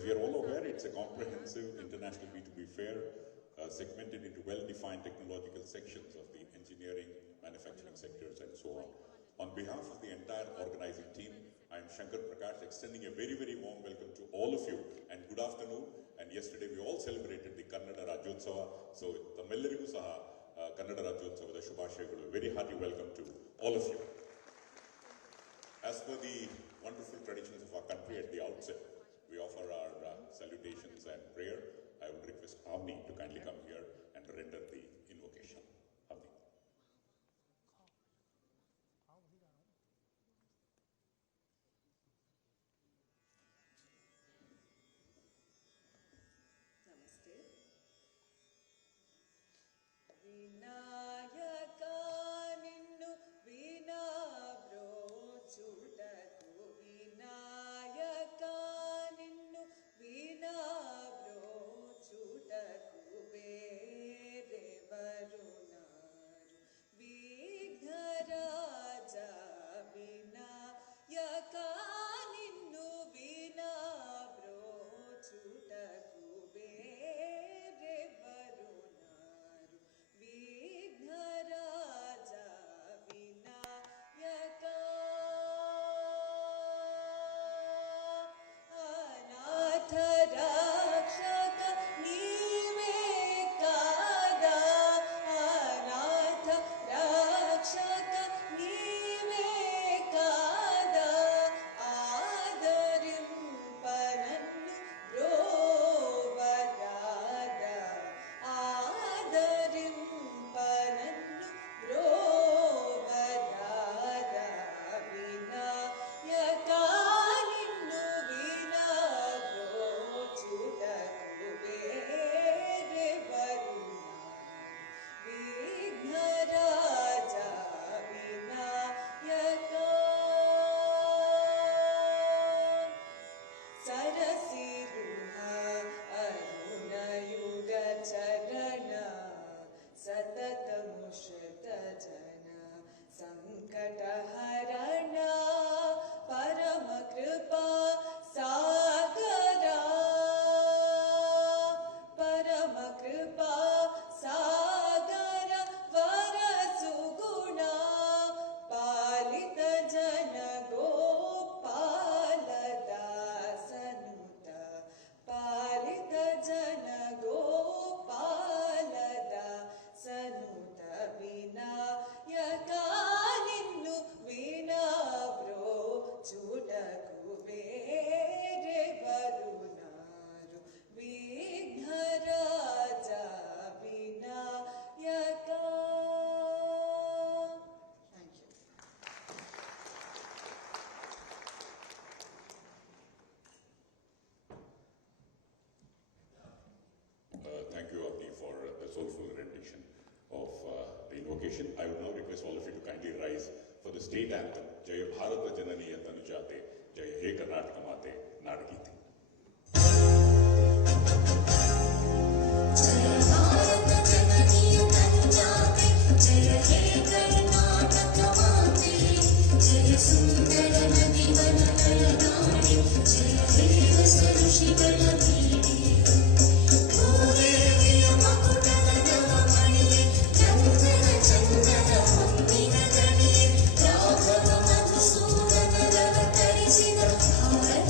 As we are all aware, it's a comprehensive international B2B fair segmented into well-defined technological sections of the engineering, manufacturing sectors and so on. On behalf of the entire organizing team, I am Shankar Prakash, extending a very, very warm welcome to all of you and good afternoon. And yesterday we all celebrated the Kannada Rajyotsava. So, Tammellarigu saha Kannada Rajyotsavada Shubhashayagalu. Very hearty welcome to all of you. As per the wonderful traditions of our country at the outset, we offer our salutations and prayer. I would request Avni to kindly come here and render the invocation. Avni. Namaste. Vinayaka ninnu vinabrochudaku Vinayaka ninnu vinabrochudaku verevarunaru Vigharaja Vinayaka ninnu vinabrochudaku verevarunaru Vigharaja Vinayaka Anatha Rakshaka Nive Kada Anatha Rakshaka Nive Kada Adarimpanannu Rovarada Adarimpanannu Rovarada Vinayaka ninnu vinabrochudaku verevarunaru Vigharaja Vinayaka Sarasiruha Arunayuga Charana Satatamushatajana Sankataharana Paramakripa Sagara Paramakripa Sagara Varasuguna Palita Jana Gopaladasanuta Palita Jana Gopaladasanuta Vinayaka ninnu vinabrochudaku verevarunaru Vigharaja Vinayaka. Thank you. Thank you, Avni, for the soulful rendition of the invocation. I would now request all of you to kindly rise for the state anthem. Jaya Bharata Janani Tanujate, Jaya He Karnataka Mate, Nadagiti. Jaya Bharata Janani Tanujate, Jaya He Karnataka Mate, Jaya Sundara Nadi Vanagala Nadi, Jaya He Vasarushigala Veedi. Bhudeviya Makutala Navamaniye, Chandana Chandana Hommina Galiye, Raghava Madhusudana Rava Tarisida Bharata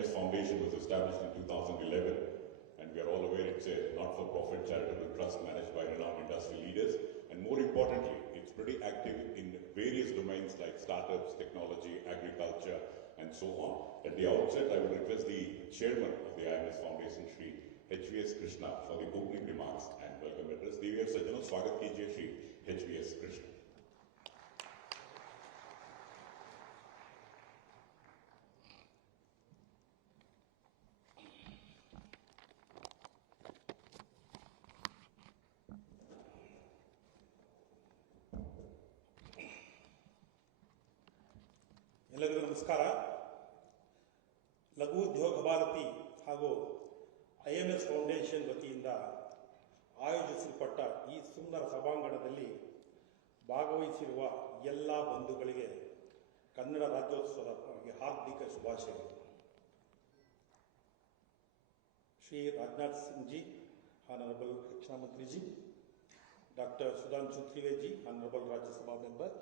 IMS Foundation was established in 2011, and we are all aware it's a not-for-profit charitable trust managed by renowned industry leaders. And more importantly, it's pretty active in various domains like startups, technology, agriculture, and so on. At the outset, I would request the chairman of the IMS Foundation, Shri HVS Krishna, for the opening remarks and welcome address. Dear Sajjano, Swagat Kijiye Shri HVS Krishna. ಎಲ್ಲರಿಗೂ ನಮಸ್ಕಾರ. ಲಘು ಉದ್ಯೋಗ ಭಾರತಿ ಹಾಗೂ IMS foundation ವತಿಯಿಂದ ಆಯೋಜಿಸಲ್ಪಟ್ಟ ಈ ಸುಂದರ ಸಭಾಂಗಣದಲ್ಲಿ ಭಾಗವಹಿಸಿರುವ ಎಲ್ಲ ಬಂಧುಗಳಿಗೆ ಕನ್ನಡ ರಾಜ್ಯೋತ್ಸವದ ಹಾರ್ದಿಕ ಶುಭಾಶಯಗಳು. ಶ್ರೀ ರಾಜನಾಥ್ ಸಿಂಗ್ ಜಿ, ಆನರಬಲ್ ರಕ್ಷಣಾ ಮಂತ್ರಿ G, doctor Sudhanshu Trivedi, honourable Rajya Sabha member,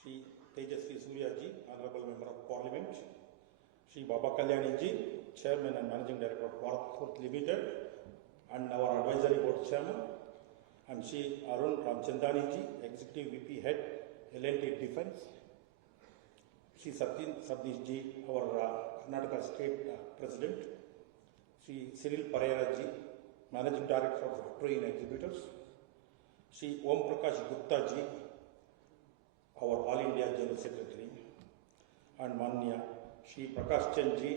Shri Tejasvi Surya ji, Honorable Member of Parliament, Shri Baba Kalyani ji, Chairman and Managing Director of Bharat Forge Limited, and our Advisory Board Chairman, and Shri Arun Ramchandani ji, Executive VP Head, L&T Defence, Shri Sabdish ji, our Karnataka State President, Shri Cyril Pereira ji, Managing Director of Train Exhibitors, Shri Om Prakash Gupta ji, our All India General Secretary, and Manya Shri Prakash Chand ji,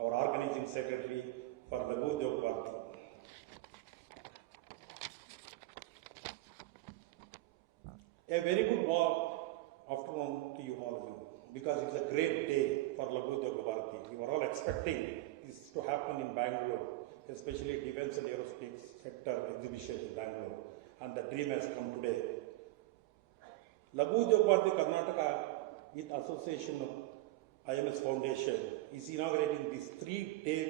our Organizing Secretary for Laghu Udyog Bharati. A very good afternoon to you all of you, because it's a great day for Laghu Udyog Bharati. We were all expecting this to happen in Bengaluru, especially Defence and Aerospace Sector Exhibition in Bengaluru, and the dream has come today. Laghu Udyog Bharati Karnataka, with association of IMS Foundation, is inaugurating this 3-day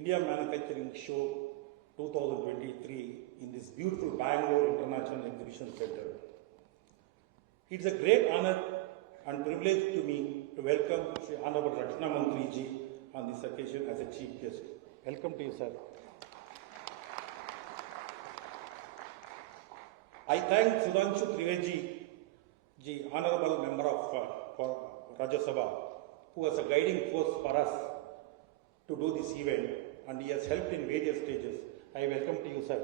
India Manufacturing Show 2023 in this beautiful Bangalore International Exhibition Center. It's a great honor and privilege to me to welcome Shri Honorable Rakshana Mantri ji on this occasion as a chief guest. Welcome to you, sir. I thank Sudhanshu Trivedi ji, Honorable Member of Rajya Sabha, who was a guiding force for us to do this event, and he has helped in various stages. I welcome to you, sir.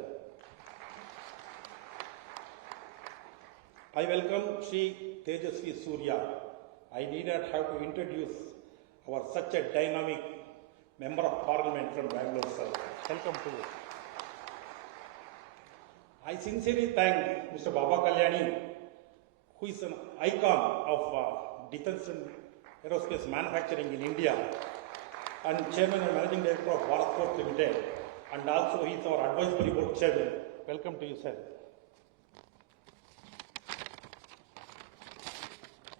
I welcome Shri Tejasvi Surya. I need not have to introduce our such a dynamic Member of Parliament from Bangalore, sir. Welcome to you. I sincerely thank Mr. Baba Kalyani, who is an icon of defense and aerospace manufacturing in India, and Chairman and Managing Director of Bharat Forge Limited, and also he is our Advisory Board Chairman. Welcome to you, sir.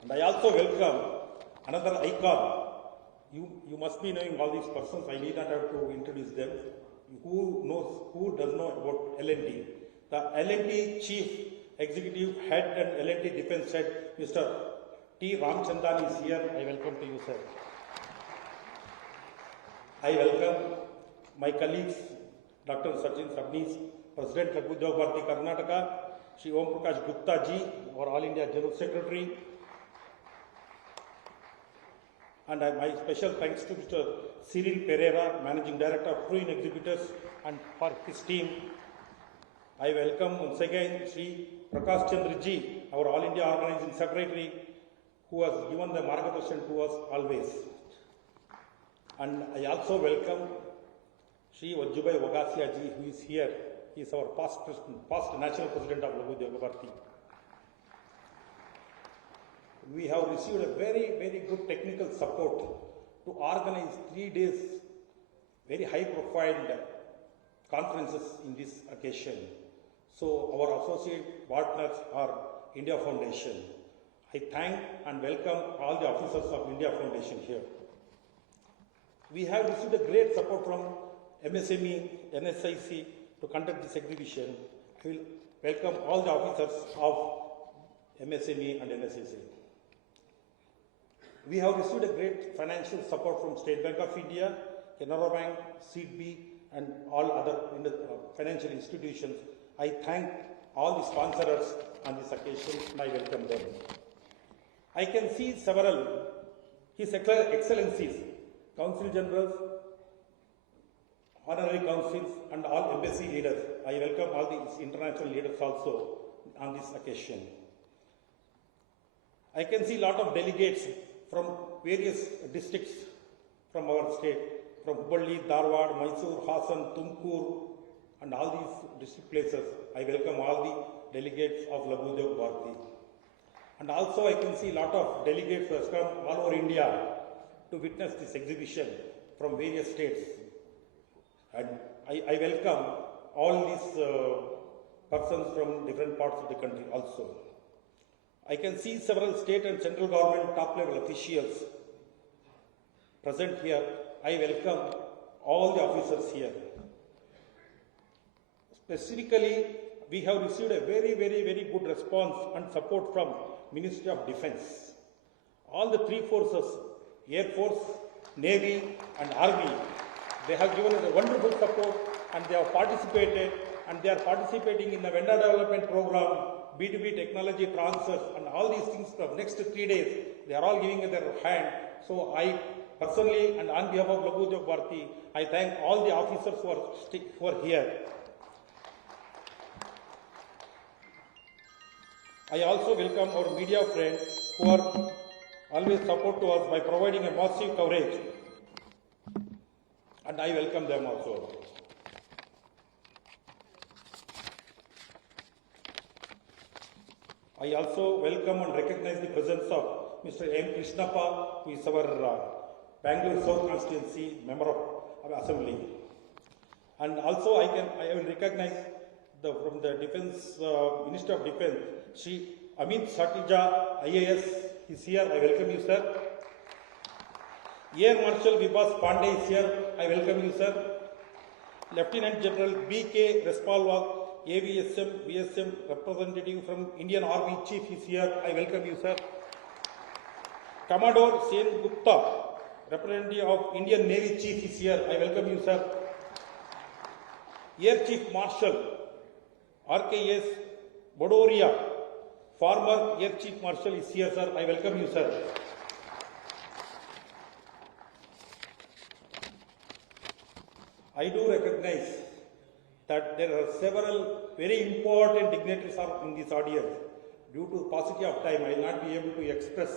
And I also welcome another icon. You must be knowing all these persons. I need not have to introduce them. Who does know about L&T? The L&T Chief Executive Head and L&T Defence Head, Mr. T. Ramchandani is here. I welcome to you, sir. I welcome my colleagues, Dr. Sachin Sabnis, President Laghu Udyog Bharati Karnataka, Shri Om Prakash Gupta ji, our All India General Secretary, and my special thanks to Mr. Cyril Pereira, Managing Director of Train Exhibitors, and for his team. I welcome once again Shri Prakash Chandra ji, our All India Organizing Secretary, who has given the margadarshan to us always. And I also welcome Shri Vajjubai Wagasia ji, who is here. He is our past National President of Laghu Udyog Bharati. We have received a very, very good technical support to organize 3 days very high-profile conferences in this occasion. So our associate partners are India Foundation. I thank and welcome all the officers of India Foundation here. We have received a great support from MSME, NSIC to conduct this exhibition. I will welcome all the officers of MSME and NSIC. We have received a great financial support from State Bank of India, Canara Bank, SEEDB, and all other financial institutions. I thank all the sponsors on this occasion and I welcome them. I can see several His Excellencies, Consul Generals, honorary councils and all embassy leaders. I welcome all these international leaders also on this occasion. I can see a lot of delegates from various districts from our state, from Hubballi, Dharwad, Mysore, Hassan, Tumkur, and all these district places. I welcome all the delegates of Laghu Udyog Bharati. And also I can see a lot of delegates who have come all over India to witness this exhibition from various states. And I welcome all these persons from different parts of the country also. I can see several state and central government top level officials present here. I welcome all the officers here. Specifically, we have received a very good response and support from Ministry of Defence. All the three forces, Air Force, Navy and Army, they have given us a wonderful support and they have participated and they are participating in the vendor development program, B2B technology transfers and all these things for the next 3 days. They are all giving their hand. So I personally and on behalf of Laghu Udyog Bharati, I thank all the officers who are here. I also welcome our media friends who are always support to us by providing a massive coverage. And I welcome them also. I also welcome and recognize the presence of Mr. M. Krishnappa, who is our Bengaluru South Constituency Member of Assembly. And also I will recognize from the Defence, Minister of Defence, Shri Amit Satija, IAS, is here. I welcome you, sir. Air Marshal Vibhas Pandey is here. I welcome you, sir. Lieutenant General B.K. Respalwal, AVSM, VSM representative from Indian Army Chief is here. I welcome you, sir. Commodore Sen Gupta, representative of Indian Navy Chief is here. I welcome you, sir. Air Chief Marshal RKS Bodoria, former Air Chief Marshal is here, sir. I welcome you, sir. I do recognize that there are several very important dignitaries in this audience. Due to paucity of time, I will not be able to express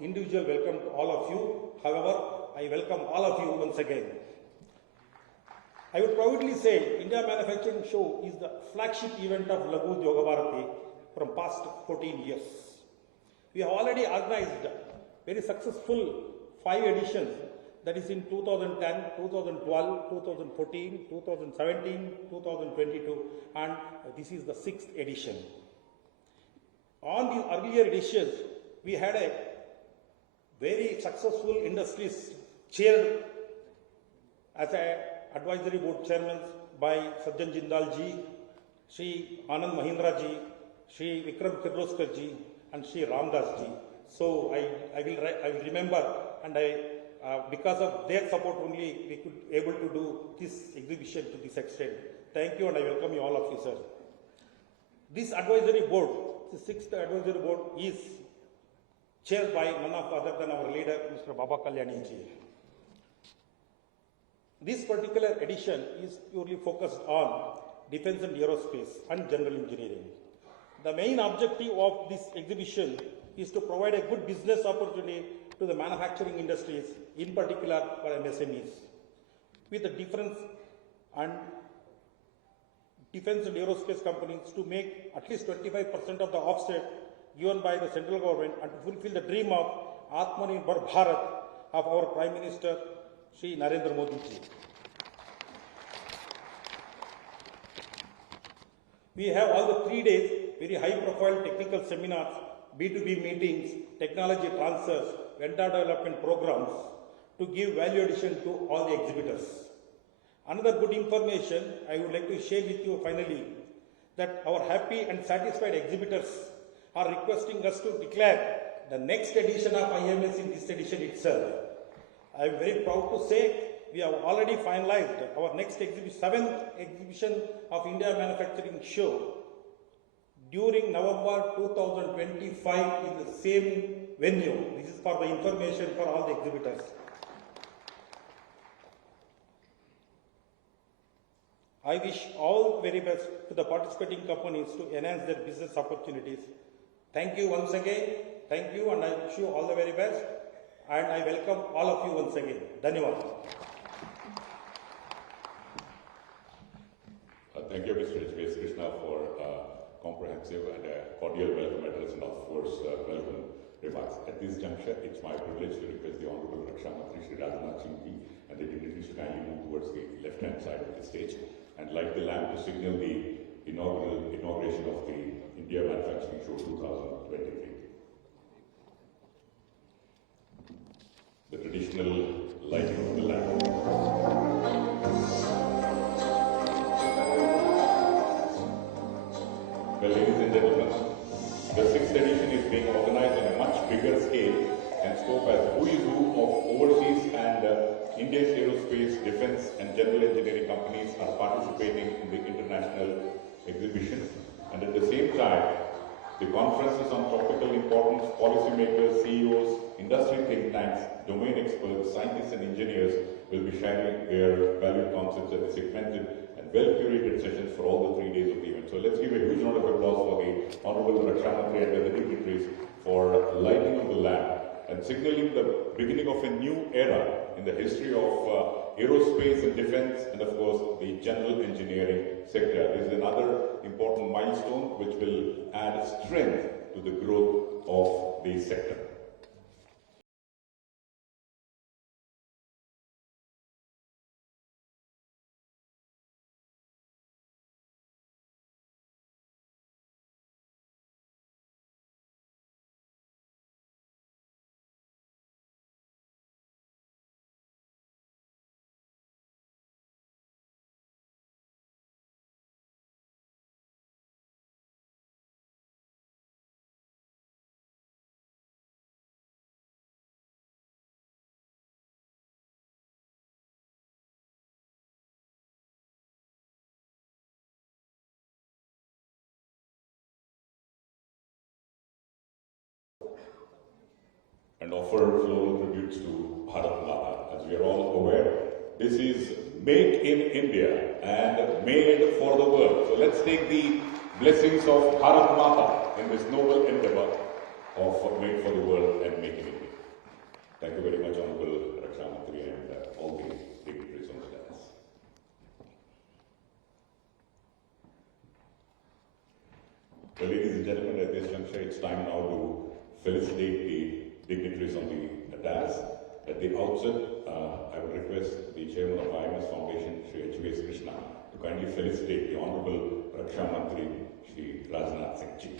individual welcome to all of you. However, I welcome all of you once again. I would proudly say India Manufacturing Show is the flagship event of Laghu Udyog Bharati from past 14 years. We have already organized very successful 5 editions, that is in 2010, 2012, 2014, 2017, 2022, and this is the 6th edition. On the earlier editions, we had a very successful industries chaired as a advisory board chairman by Sajjan Jindal ji, Shri Anand Mahindra ji, Shri Vikram Kirloskar ji, and Shri Ramdas ji. So I will remember, and because of their support only, we could able to do this exhibition to this extent. Thank you, and I welcome you all of you, sir. This advisory board, the 6th advisory board, is chaired by none other than our leader, Mr. Baba Kalyani ji. This particular edition is purely focused on defense and aerospace and general engineering. The main objective of this exhibition is to provide a good business opportunity to the manufacturing industries, in particular for MSMEs. With the defense and aerospace companies to make at least 25% of the offset given by the central government and to fulfill the dream of Atmanirbhar Bharat of our Prime Minister, Shri Narendra Modi ji. We have all the 3 days very high profile technical seminars, B2B meetings, technology transfers, vendor development programs to give value addition to all the exhibitors. Another good information I would like to share with you finally, that our happy and satisfied exhibitors are requesting us to declare the next edition of IMS in this edition itself. I am very proud to say we have already finalized our next exhibition, 7th exhibition of India Manufacturing Show during November 2025 in the same venue. This is for the information for all the exhibitors. I wish all the very best to the participating companies to enhance their business opportunities. Thank you once again. Thank you, and I wish you all the very best. And I welcome all of you once again. Dhanyawad. Thank you, Mr. H.V.S. Krishna, for comprehensive and cordial welcome address and, of course, welcome remarks. At this juncture, it's my privilege to request the Honorable Raksha Mantri Shri Rajnath Singh Ji and the dignitaries to kindly move towards the left-hand side of the stage and light the lamp to signal the inauguration of the India Manufacturing Show 2023. The traditional lighting of the lamp. Well, ladies and gentlemen, the 6th edition is being organized on a much bigger scale and scope as who is who of overseas and Indian aerospace, defense and general engineering companies are participating in the international exhibition. And at the same time, the conference is on topical importance. Policymakers, CEOs, industry think tanks, domain experts, scientists and engineers will be sharing their valued concepts at the segmented and well-curated sessions for all the 3 days of the event. So let's give a huge round of applause for the Honorable Raksha Mantri and the dignitaries for lighting of the lamp and signaling the beginning of a new era in the history of aerospace and defense and, of course, the general engineering sector. This is another important milestone which will add strength to the growth of the sector. And offer floral tributes to Bharat Mata. As we are all aware, this is made in India and made for the world. So let's take the blessings of Bharat Mata in this noble endeavor of made for the world and make in India. Thank you very much, Honorable Raksha Mantri and all the dignitaries on the dais. Well, ladies and gentlemen, at this juncture, it's time now to felicitate the dignitaries on the dais. At the outset, I would request the Chairman of IMS Foundation, Shri H.V.S. Krishna, to kindly felicitate the Honorable Raksha Mantri, Shri Rajnath Singh Ji.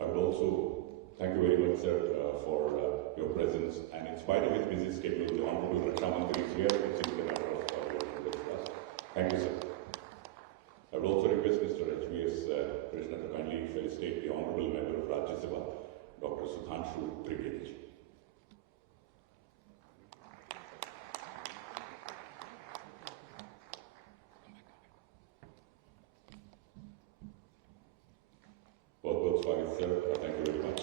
I would also thank you very much, sir, for your presence. And in spite of his busy schedule, the Honorable Raksha Mantri is here to consider the matter of your trust. Thank you, sir. I would also request Mr. H.V.S. Krishna to kindly felicitate the Honorable Member of Rajya Sabha, Dr. Sudhanshu Trivedi. Thank you very much.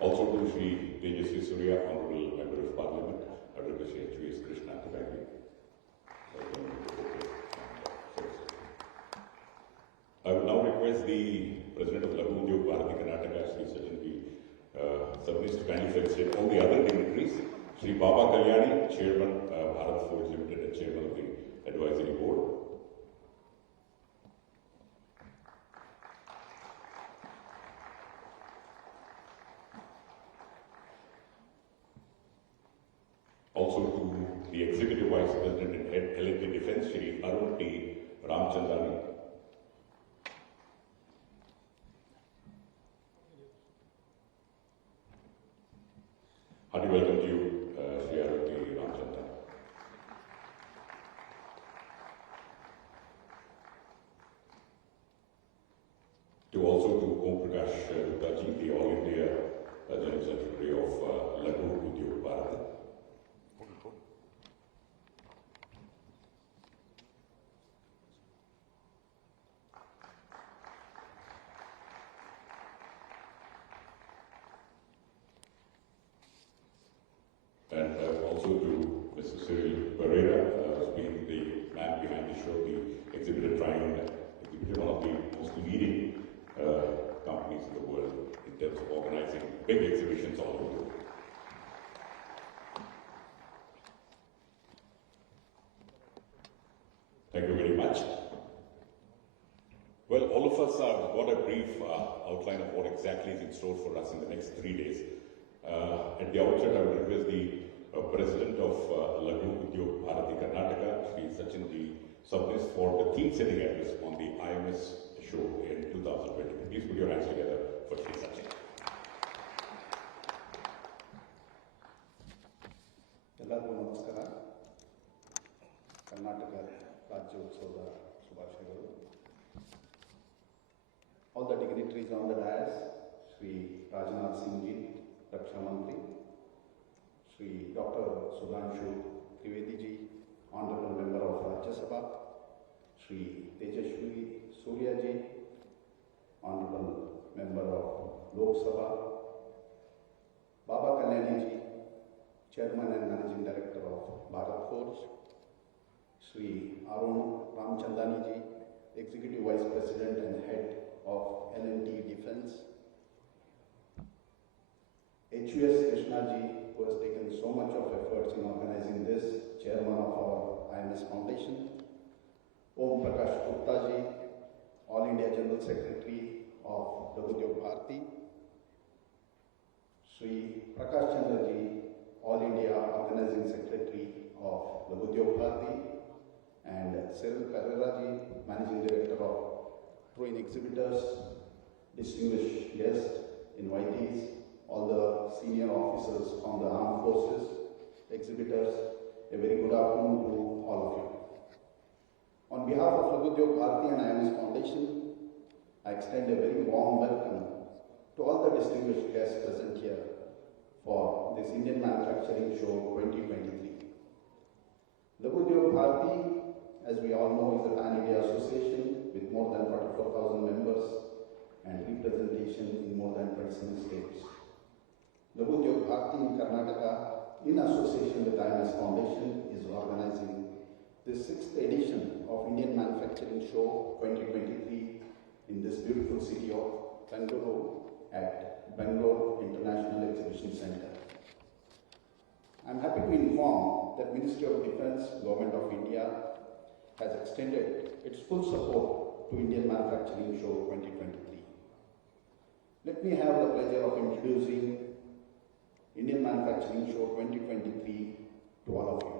Also to Shri Tejasvi Surya, Honorable Member of Parliament, I would request Shri H.V.S. Krishna to kindly. I would now request the President of Lagu Udyog Bharati Karnataka, Shri Sajjan B. Sabnis, to kindly felicitate all the other dignitaries. Shri Baba Kalyani, Chairman Bharat Forge Limited and Chairman of the Advisory Board. also to the Executive Vice President and Head LNT Defence, Shri Arun T. Ramchandani. Hearty welcome to you, Shri Arun T. Ramchandani. Also to Om Prakash Gupta ji, the All India General Secretary of Laghu Udyog Bharati. And also to Mr. Cyril Pereira, who's been the man behind the show, the exhibitor trying, one of the most leading companies in the world in terms of organizing big exhibitions all over the world. Thank you very much. Well, all of us have got a brief outline of what exactly is in store for us in the next 3 days. At the outset, I would request the President of Laghu Udyog Bharati Karnataka, Shri Sachin G. Sabnis, for the theme-setting address on the IMS show in 2020. Please put your hands together for Shri Sachin. ಎಲ್ಲರಿಗೂ ನಮಸ್ಕಾರ. ಕರ್ನಾಟಕ ರಾಜ್ಯೋತ್ಸವದ ಶುಭಾಶಯಗಳು. All the dignitaries on the dais, Shri Rajnath Singh Ji, Raksha Mantri, Shri Dr. Sudhanshu Trivedi Ji, Honorable Member of Rajya Sabha, Shri Tejashwi Surya Ji, Honorable Member of Lok Sabha, Baba Kalyani Ji, Chairman and Managing Director of Bharat Forge, Shri Arun Ramchandani Ji, Executive Vice President and Head of LNT Defence, HUS Krishna Ji, who has taken so much of efforts in organizing this, Chairman of our IMS Foundation, Om Prakash Gupta Ji, All India General Secretary of Laghu Udyog Bharati, Shri Prakash Chandra Ji, All India Organizing Secretary of Laghu Udyog Bharati, and Cyril Pereira Ji, Managing Director of Touring Exhibitors, distinguished guests, invitees, all the senior officers from the armed forces, exhibitors, a very good afternoon to all of you. On behalf of Laghu Udyog Bharati and IMS Foundation, I extend a very warm welcome to all the distinguished guests present here for this Indian Manufacturing Show 2023. Laghu Udyog Bharati, as we all know, is a pan-India association with more than 44,000 members and representation in more than 27 states. Laghu Udyog Bharati in Karnataka, in association with IMS Foundation, is organizing the 6th edition of Indian Manufacturing Show 2023 in this beautiful city of Bengaluru at Bengaluru International Exhibition Center. I am happy to inform that Ministry of Defence, Government of India, has extended its full support to Indian Manufacturing Show 2023. Let me have the pleasure of introducing Indian Manufacturing Show 2023 to all of you.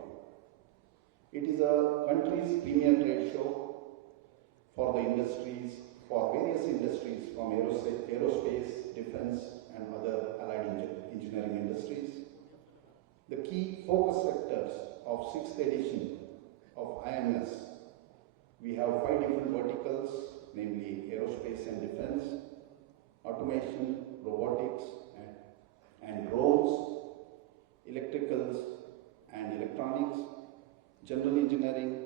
It is a country's premier trade show for the industries, for various industries from aerospace, defense and other allied engineering industries. The key focus sectors of 6th edition of IMS, we have 5 different verticals, namely aerospace and defense, automation, robotics and drones, electricals and electronics, general engineering,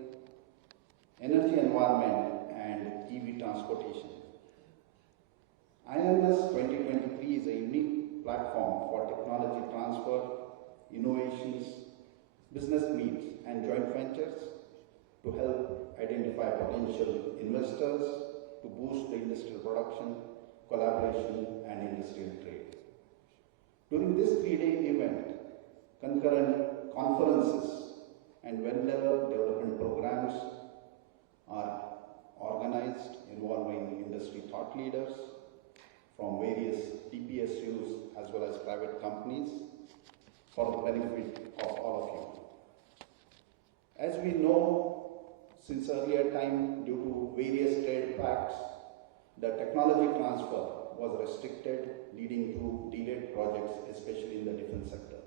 energy environment and EV transportation. IMS 2023 is a unique platform for technology transfer, innovations, business meets and joint ventures to help identify potential investors to boost the industrial production, collaboration and industrial trade. During this 3-day event, concurrent conferences and vendor development programs are organized involving industry thought leaders from various DPSUs as well as private companies for the benefit of all of you. As we know, since earlier time, due to various trade pacts, the technology transfer was restricted, leading to delayed projects, especially in the defense sector.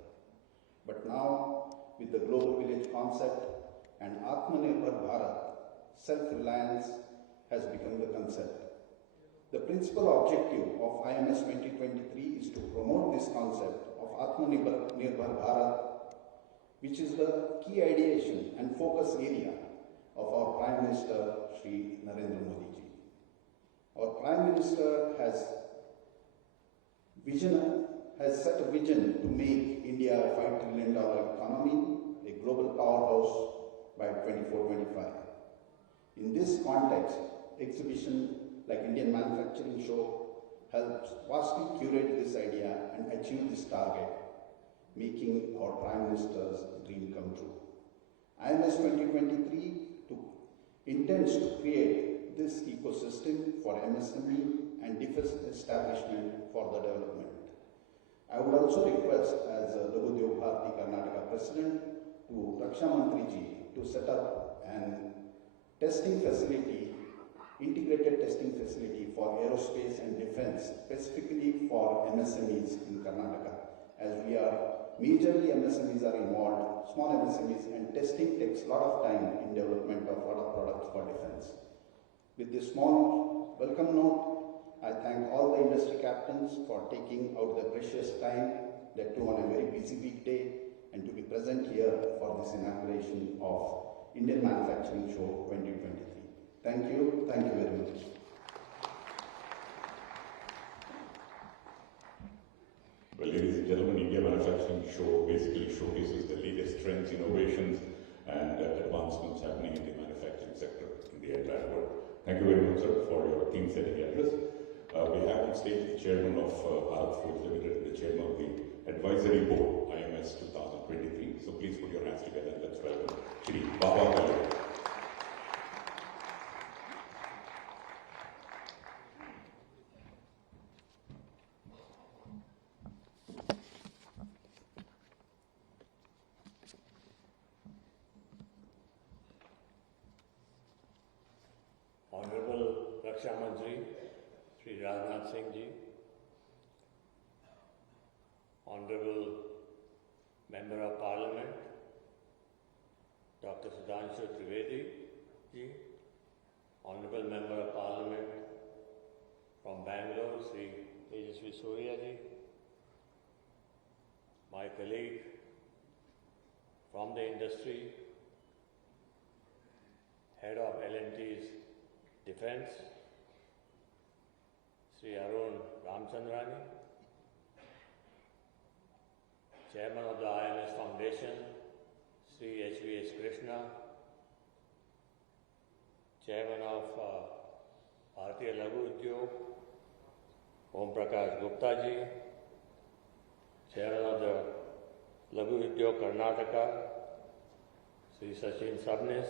But now, with the global village concept and Atmanirbhar Bharat, self-reliance has become the concept. The principal objective of IMS 2023 is to promote this concept of Atmanirbhar Bharat, which is the key ideation and focus area of our Prime Minister, Shri Narendra Modi ji. Our Prime Minister has set a vision to make India a $5 trillion economy, a global powerhouse by 2024-25. In this context, exhibition like Indian Manufacturing Show helps vastly curate this idea and achieve this target, making our Prime Minister's dream come true. IMS 2023 intends to create this ecosystem for MSME and defense establishment for the development. I would also request, as Lagudyog Bharati Karnataka President, to Raksha Mantri ji to set up an testing facility, integrated testing facility for aerospace and defense, specifically for MSMEs in Karnataka. As we are, majorly MSMEs are involved, small MSMEs, and testing takes a lot of time in development of a lot of products for defense. With this small welcome note, I thank all the industry captains for taking out the precious time, that too on a very busy weekday, and to be present here for this inauguration of Indian Manufacturing Show 2023. Thank you very much. Well, ladies and gentlemen, India Manufacturing Show basically showcases the latest trends, innovations, and advancements happening in the manufacturing sector in the entire world. Thank you very much, sir, for your theme-setting address. We have on stage the chairman of Bharat Forge Limited and the chairman of the advisory board, IMS 2023. So please put your hands together and let's welcome Shri Baba Galu. Honorable Raksha Mantri, Sri Rajnath Singh ji, Honorable Member of Parliament, Dr. Sudhanshu Trivedi ji, Honorable Member of Parliament from Bengaluru, Sri Tejasvi Surya ji, my colleague from the industry, Head of L&T's Defense, Sri Arun Ramchandrani, Chairman of the IMS Foundation, Sri H.V.S. Krishna, Chairman of Bharatiya Laghu Udyog, Om Prakash Gupta ji, Chairman of the Laghu Udyog Karnataka, Sri Sachin Sabnis,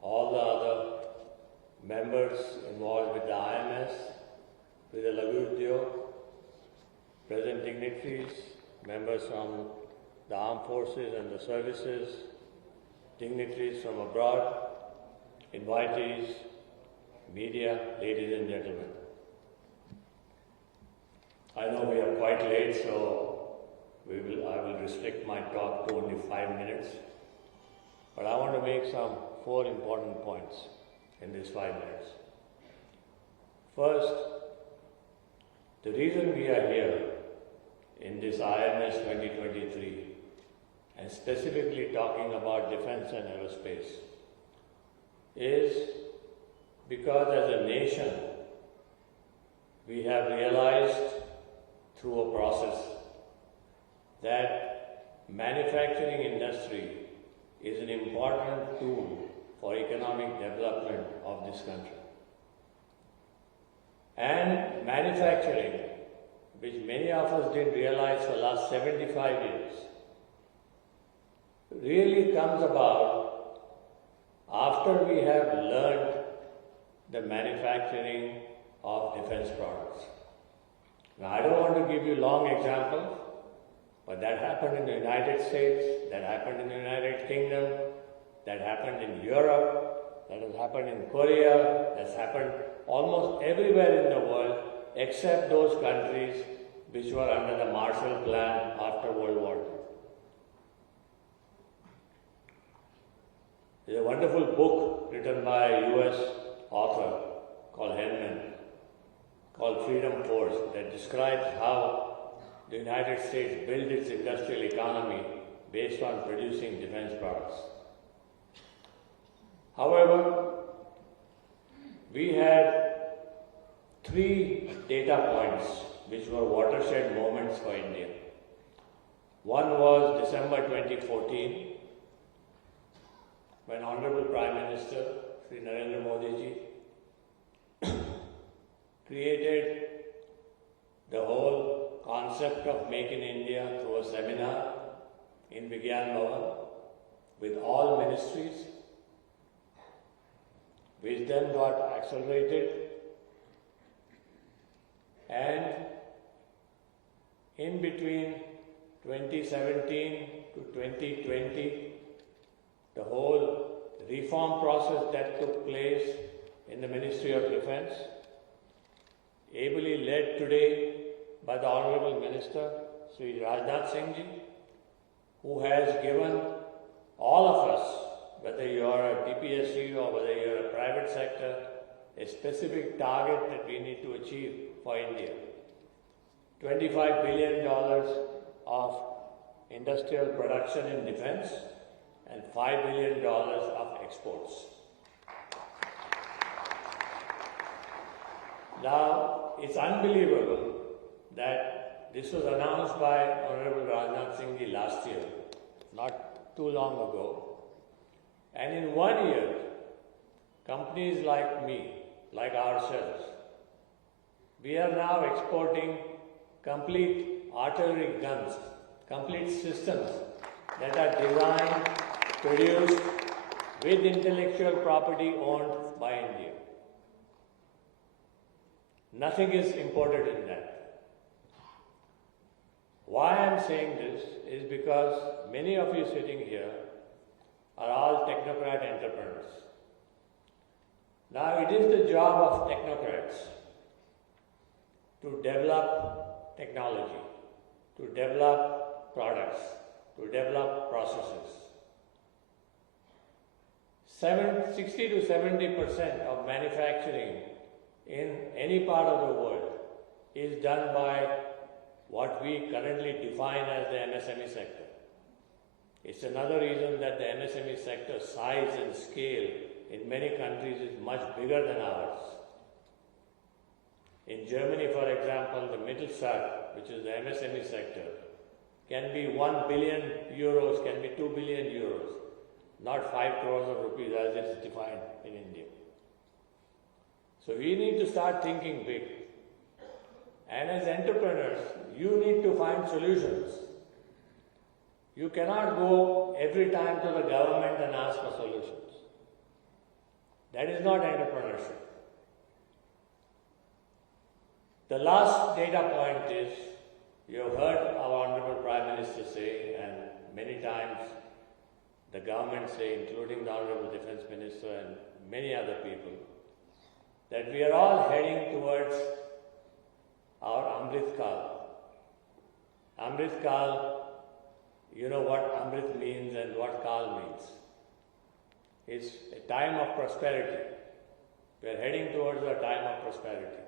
all the other members involved with the IMS, with the Laghu Udyog, present dignitaries, members from the armed forces and the services, dignitaries from abroad, invitees, media, ladies and gentlemen. I know we are quite late, so I will restrict my talk to only 5 minutes, but I want to make some 4 important points in these 5 minutes. First, the reason we are here in this IMS 2023 and specifically talking about defense and aerospace is because as a nation we have realized through a process that manufacturing industry is an important tool for economic development of this country. And manufacturing, which many of us didn't realize for the last 75 years, really comes about after we have learned the manufacturing of defense products. Now, I don't want to give you long examples, But that happened in the United States, that happened in the United Kingdom, that happened in Europe, that has happened in Korea, that's happened almost everywhere in the world except those countries which were under the Marshall Plan after World War II. There's a wonderful book written by a US author called Henman, called Freedom Force, that describes how the United States built its industrial economy based on producing defense products. However, we had 3 data points which were watershed moments for India. One was December 2014, when Honorable Prime Minister Sri Narendra Modi ji created the whole concept of Make in India through a seminar in Vigyan Bhavan with all ministries, which then got accelerated, and in between 2017 to 2020, the whole reform process that took place in the Ministry of Defense, ably led today by the Honorable Minister, Sri Rajnath Singh ji, who has given all of us, whether you are a DPSU or whether you are a private sector, a specific target that we need to achieve for India. $25 billion of industrial production in defense and $5 billion of exports. Now, it's unbelievable that this was announced by Honorable Rajnath Singh ji last year, not too long ago. And in 1 year, companies like me, like ourselves, we are now exporting complete artillery guns, complete systems that are designed, produced with intellectual property owned by India. Nothing is imported in that. Why I am saying this is because many of you sitting here are all technocrat entrepreneurs. Now it is the job of technocrats to develop technology, to develop products, to develop processes. 60 to 70% of manufacturing in any part of the world is done by what we currently define as the MSME sector. It's another reason that the MSME sector size and scale in many countries is much bigger than ours. In Germany, for example, the Mittelstand, which is the MSME sector, can be 1 billion euros, can be 2 billion euros, not 5 crores of rupees as it's defined in India. So we need to start thinking big. And as entrepreneurs, you need to find solutions. You cannot go every time to the government and ask for solutions. That is not entrepreneurship. The last data point is, you have heard our Honorable Prime Minister say, and many times the government say, including the Honorable Defense Minister and many other people, that we are all heading towards our Amrit Kal. Amrit Kal, you know what Amrit means and what Kal means. It's a time of prosperity. We are heading towards a time of prosperity.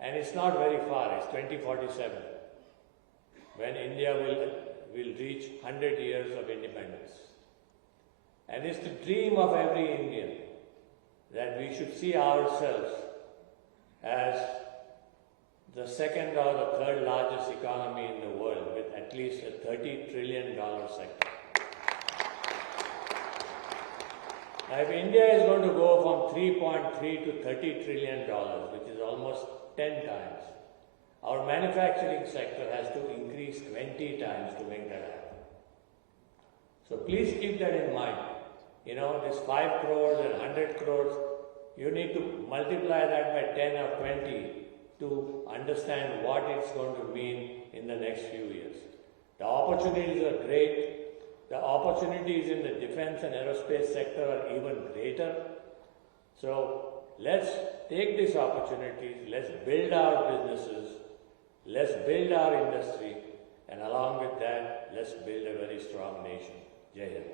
And it's not very far, it's 2047, when India will reach 100 years of independence. And it's the dream of every Indian that we should see ourselves as the second or the third largest economy in the world, with at least a $30 trillion sector. Now, if India is going to go from 3.3 to $30 trillion, which is almost 10 times, our manufacturing sector has to increase 20 times to make that happen. So please keep that in mind. You know, this 5 crores and 100 crores, you need to multiply that by 10 or 20 to understand what it's going to mean in the next few years. opportunities are great. The opportunities in the defense and aerospace sector are even greater. So let's take these opportunities, let's build our businesses, let's build our industry, and along with that, let's build a very strong nation. Jai Hind.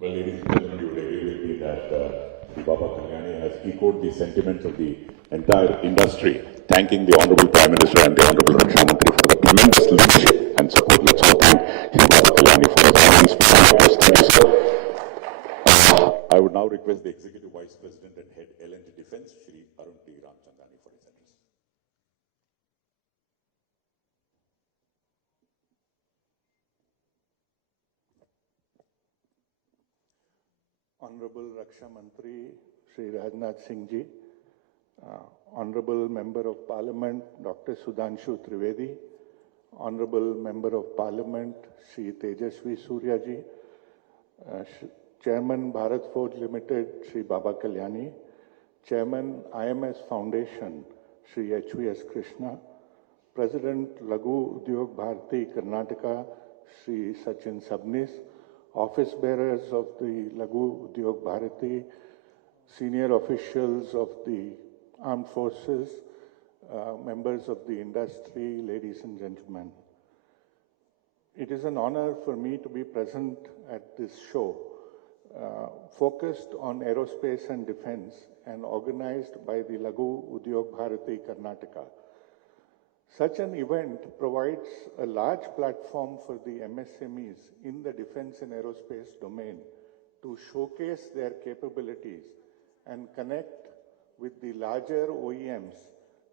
Well, ladies and gentlemen, you would agree with me that the Baba Kalyani has echoed the sentiments of the entire industry, thanking the Honorable Prime Minister and the Honorable Raksha Mantri for the tremendous leadership and support. Let's all thank Shri Baba Kalyani for his honest practice. Thank you, sir. I would now request the Executive Vice President and Head L&T Defence, Shri Arun T. Ramchandani, for his address. Honorable Raksha Mantri Shri Rajnath Singh Ji, Honorable Member of Parliament Dr. Sudhanshu Trivedi, Honorable Member of Parliament Shri Tejasvi Surya Ji, Chairman Bharat Forge Limited Shri Baba Kalyani, Chairman IMS Foundation Shri HVS Krishna, President Laghu Udyog Bharati Karnataka Shri Sachin Sabnis, office bearers of the Laghu Udyog Bharati, senior officials of the armed forces, members of the industry, ladies and gentlemen. It is an honor for me to be present at this show, focused on aerospace and defense and organized by the Laghu Udyog Bharati Karnataka. Such an event provides a large platform for the MSMEs in the defense and aerospace domain to showcase their capabilities and connect with the larger OEMs,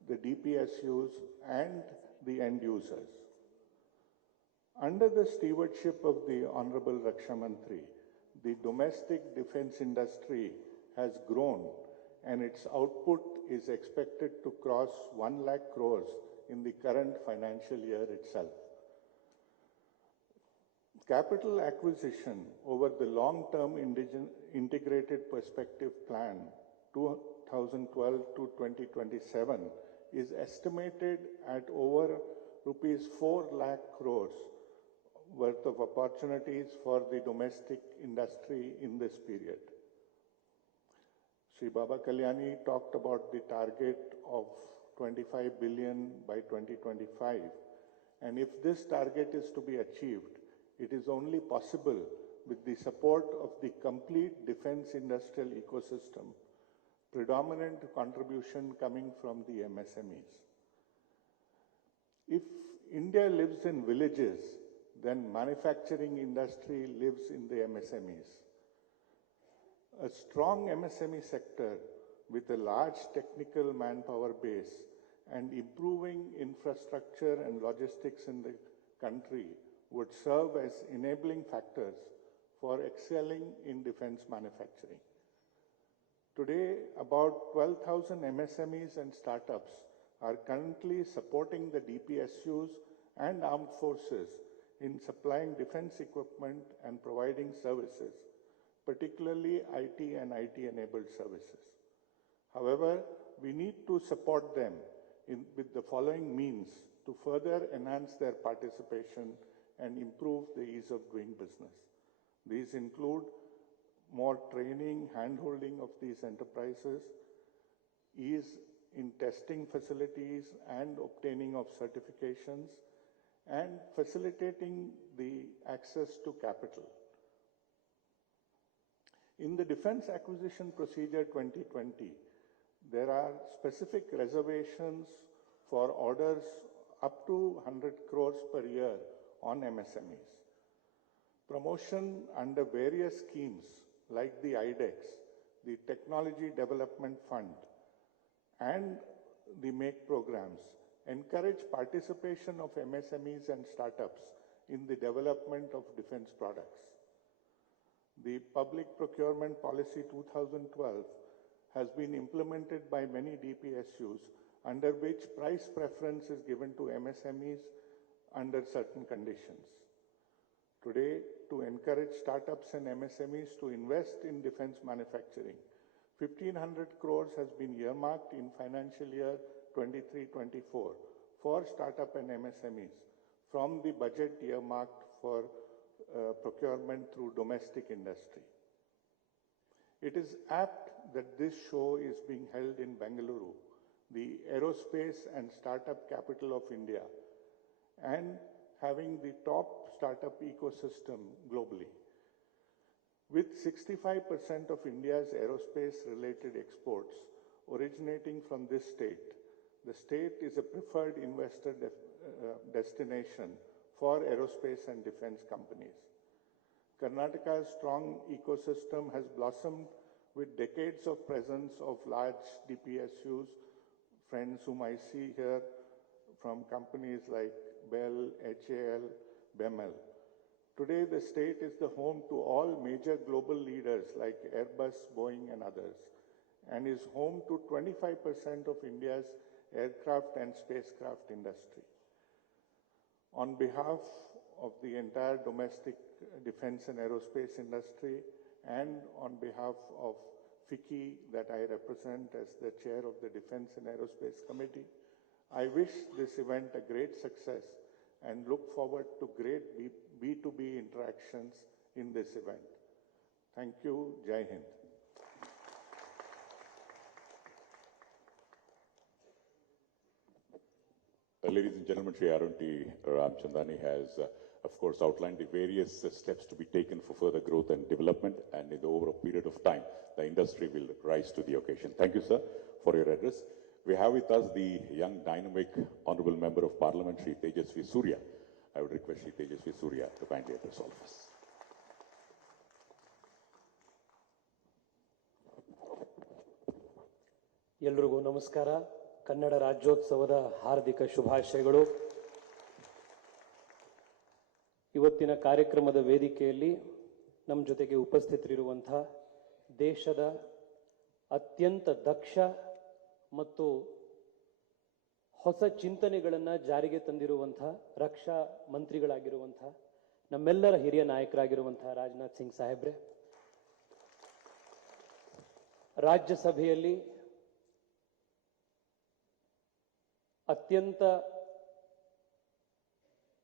the DPSUs, and the end users. Under the stewardship of the Honorable Raksha Mantri, the domestic defense industry has grown and its output is expected to cross 1 lakh crores in the current financial year itself. Capital acquisition over the long-term integrated perspective plan 2012 to 2027 is estimated at over rupees 4 lakh crores worth of opportunities for the domestic industry in this period. Shri Baba Kalyani talked about the target of 25 billion by 2025, and if this target is to be achieved, it is only possible with the support of the complete defense industrial ecosystem, predominant contribution coming from the MSMEs. If India lives in villages, then manufacturing industry lives in the MSMEs. A strong MSME sector with a large technical manpower base and improving infrastructure and logistics in the country would serve as enabling factors for excelling in defense manufacturing. Today, about 12,000 MSMEs and startups are currently supporting the DPSUs and armed forces in supplying defense equipment and providing services, particularly IT and IT-enabled services. However, we need to support them with the following means to further enhance their participation and improve the ease of doing business. These include more training, hand-holding of these enterprises, ease in testing facilities and obtaining of certifications, and facilitating the access to capital. In the Defense Acquisition Procedure 2020, there are specific reservations for orders up to 100 crores per year on MSMEs. Promotion under various schemes like the IDEX, the Technology Development Fund, and the MAKE programs encourage participation of MSMEs and startups in the development of defense products. The Public Procurement Policy 2012 has been implemented by many DPSUs, under which price preference is given to MSMEs under certain conditions. Today, to encourage startups and MSMEs to invest in defense manufacturing, 1,500 crores has been earmarked in financial year 23-24 for startup and MSMEs from the budget earmarked for procurement through domestic industry. It is apt that this show is being held in Bengaluru, the aerospace and startup capital of India, and having the top startup ecosystem globally. With 65% of India's aerospace-related exports originating from this state, the state is a preferred investor destination for aerospace and defense companies. Karnataka's strong ecosystem has blossomed with decades of presence of large DPSUs, friends whom I see here from companies like Bell, HAL, BEML. Today, the state is the home to all major global leaders like Airbus, Boeing, and others, and is home to 25% of India's aircraft and spacecraft industry. On behalf of the entire domestic defense and aerospace industry, and on behalf of FICCI that I represent as the chair of the Defense and Aerospace Committee, I wish this event a great success and look forward to great B2B interactions in this event. Thank you. Jai Hind. Ladies and gentlemen, Shri Arun T. Ramchandani has, of course, outlined the various steps to be taken for further growth and development, and in the over a period of time, the industry will rise to the occasion. Thank you, sir, for your address. We have with us the young, dynamic, Honorable Member of Parliament, Shri Tejasvi Surya. I would request Shri Tejasvi Surya to kindly address all of us. ಎಲ್ರಿಗೂ ನಮಸ್ಕಾರ. ಕನ್ನಡ ರಾಜ್ಯೋತ್ಸವದ ಹಾರ್ದಿಕ ಶುಭಾಶಯಗಳು. ಇವತ್ತಿನ ಕಾರ್ಯಕ್ರಮದ ವೇದಿಕೆಯಲ್ಲಿ ನಮ್ಮ ಜೊತೆಗೆ ಉಪಸ್ಥಿತರಿರುವಂತಹ ದೇಶದ ಅತ್ಯಂತ ದಕ್ಷ ಮತ್ತು ಹೊಸ ಚಿಂತನೆಗಳನ್ನು ಜಾರಿಗೆ ತಂದಿರುವಂತಹ ರಕ್ಷಾ ಮಂತ್ರಿಗಳಾಗಿರುವಂತಹ ನಮ್ಮೆಲ್ಲರ ಹಿರಿಯ ನಾಯಕರಾಗಿರುವಂತಹ ರಾಜನಾಥ್ ಸಿಂಗ್ ಸಾಹೇಬ್ರೆ, ರಾಜ್ಯಸಭೆಯಲ್ಲಿ ಅತ್ಯಂತ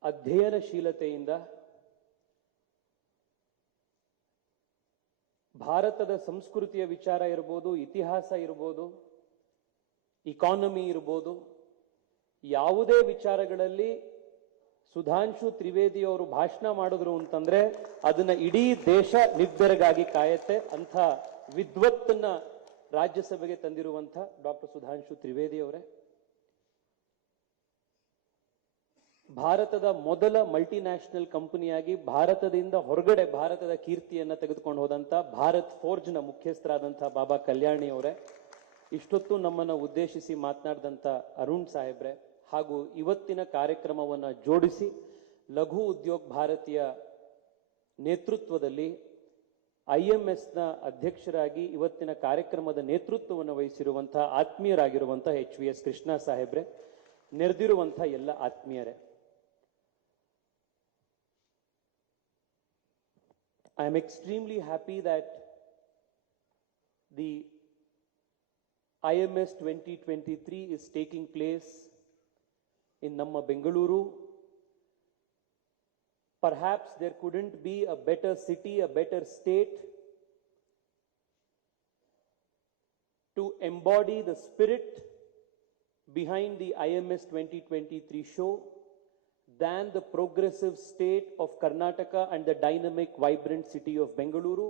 ಅಧ್ಯಯನಶೀಲತೆಯಿಂದ ಭಾರತದ ಸಂಸ್ಕೃತಿಯ ವಿಚಾರ ಇರಬಹುದು, ಇತಿಹಾಸ ಇರಬಹುದು, ಇಕಾನಮಿ ಇರಬಹುದು, ಯಾವುದೇ ವಿಚಾರಗಳಲ್ಲಿ ಸುಧಾಂಶು ತ್ರಿವೇದಿ ಅವರು ಭಾಷಣ ಮಾಡಿದ್ರು ಅಂತಂದ್ರೆ ಅದನ್ನ ಇಡೀ ದೇಶ ನಿಬ್ಬೆರಗಾಗಿ ಕಾಯತ್ತೆ ಅಂತ ವಿದ್ವತ್ತನ್ನ ರಾಜ್ಯಸಭೆಗೆ ತಂದಿರುವಂತ ಡಾಕ್ಟರ್ ಸುಧಾಂಶು ತ್ರಿವೇದಿ ಅವರೇ, ಭಾರತದ ಮೊದಲ ಮಲ್ಟಿನ್ಯಾಷನಲ್ ಕಂಪನಿಯಾಗಿ ಭಾರತದಿಂದ ಹೊರಗಡೆ ಭಾರತದ ಕೀರ್ತಿಯನ್ನ ತೆಗೆದುಕೊಂಡು ಹೋದಂತ ಭಾರತ್ ಫೋರ್ಜ್ನ ಮುಖ್ಯಸ್ಥರಾದಂತಹ ಬಾಬಾ ಕಲ್ಯಾಣಿ ಅವರೇ, ಇಷ್ಟೊತ್ತು ನಮ್ಮನ್ನು ಉದ್ದೇಶಿಸಿ ಮಾತನಾಡಿದಂಥ ಅರುಣ್ ಸಾಹೇಬ್ರೆ, ಹಾಗೂ ಇವತ್ತಿನ ಕಾರ್ಯಕ್ರಮವನ್ನು ಜೋಡಿಸಿ ಲಘು ಉದ್ಯೋಗ್ ಭಾರತೀಯ ನೇತೃತ್ವದಲ್ಲಿ IMSನ ಅಧ್ಯಕ್ಷರಾಗಿ ಇವತ್ತಿನ ಕಾರ್ಯಕ್ರಮದ ನೇತೃತ್ವವನ್ನು ವಹಿಸಿರುವಂತಹ ಆತ್ಮೀಯರಾಗಿರುವಂತಹ HVS ಕೃಷ್ಣ ಸಾಹೇಬ್ರೆ, ನೆರೆದಿರುವಂತಹ ಎಲ್ಲ ಆತ್ಮೀಯರೇ, I am extremely happy that the IMS 2023 is taking place in Namma Bengaluru. Perhaps there couldn't be a better city, a better state to embody the spirit behind the IMS 2023 show than the progressive state of Karnataka and the dynamic, vibrant city of Bengaluru.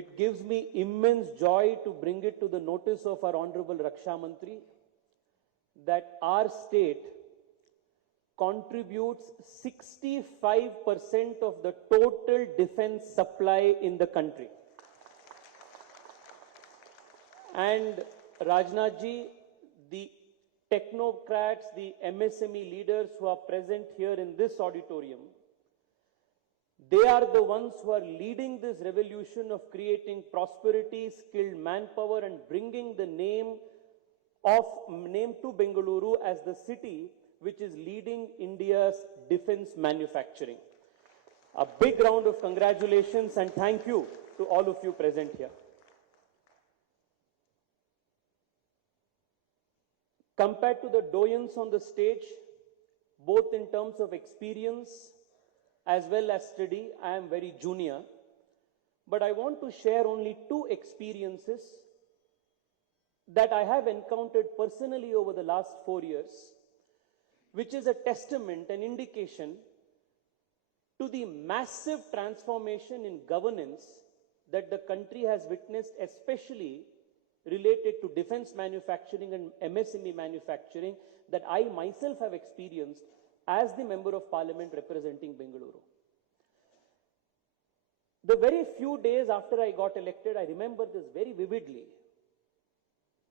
It gives me immense joy to bring it to the notice of our Honorable Raksha Mantri that our state contributes 65% of the total defense supply in the country. And Rajnath ji, the technocrats, the MSME leaders who are present here in this auditorium, they are the ones who are leading this revolution of creating prosperity, skilled manpower, and bringing the name to Bengaluru as the city which is leading India's defense manufacturing. A big round of congratulations and thank you to all of you present here. Compared to the doyens on the stage, both in terms of experience as well as study, I am very junior. But I want to share only two experiences that I have encountered personally over the last 4 years, which is a testament, an indication to the massive transformation in governance that the country has witnessed, especially related to defense manufacturing and MSME manufacturing, that I myself have experienced as the Member of Parliament representing Bengaluru. The very few days after I got elected, I remember this very vividly.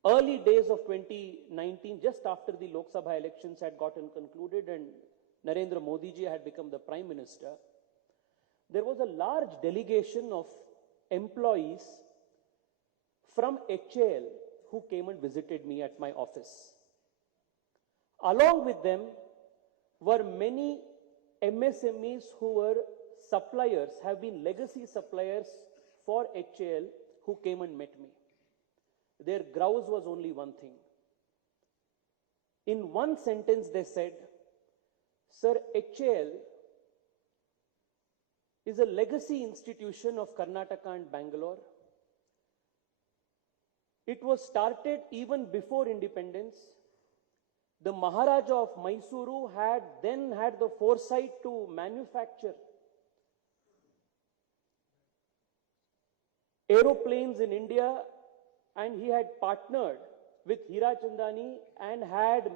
Early days of 2019, just after the Lok Sabha elections had gotten concluded and Narendra Modi ji had become the Prime Minister, there was a large delegation of employees from HAL who came and visited me at my office. Along with them were many MSMEs who were suppliers, have been legacy suppliers for HAL, who came and met me. Their grouse was only one thing. In one sentence they said, "Sir, HAL is a legacy institution of Karnataka and Bangalore. It was started even before independence. The Maharaja of Mysuru had then had the foresight to manufacture aeroplanes in India, and he had partnered with Hira Chandani and had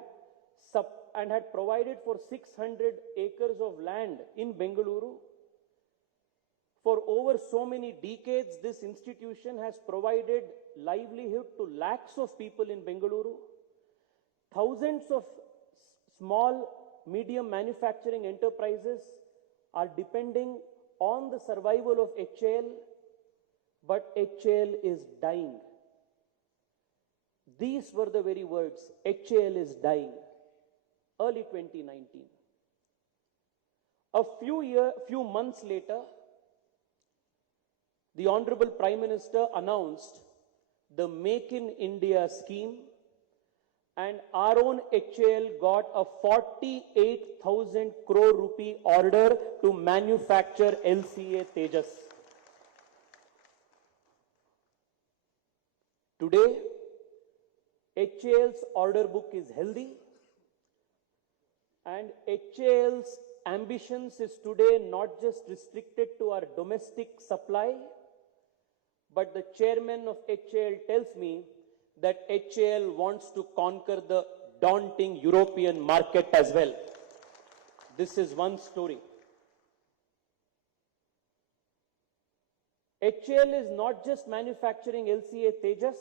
provided for 600 acres of land in Bengaluru. For over so many decades, this institution has provided livelihood to lakhs of people in Bengaluru. Thousands of small, medium manufacturing enterprises are depending on the survival of HAL, but HAL is dying." These were the very words, HAL is dying. Early 2019. A few months later, the Honorable Prime Minister announced the Make in India scheme, and our own HAL got a 48,000 crore rupee order to manufacture LCA Tejas. Today, HAL's order book is healthy, and HAL's ambitions is today not just restricted to our domestic supply, but the chairman of HAL tells me that HAL wants to conquer the daunting European market as well. This is one story. HAL is not just manufacturing LCA Tejas.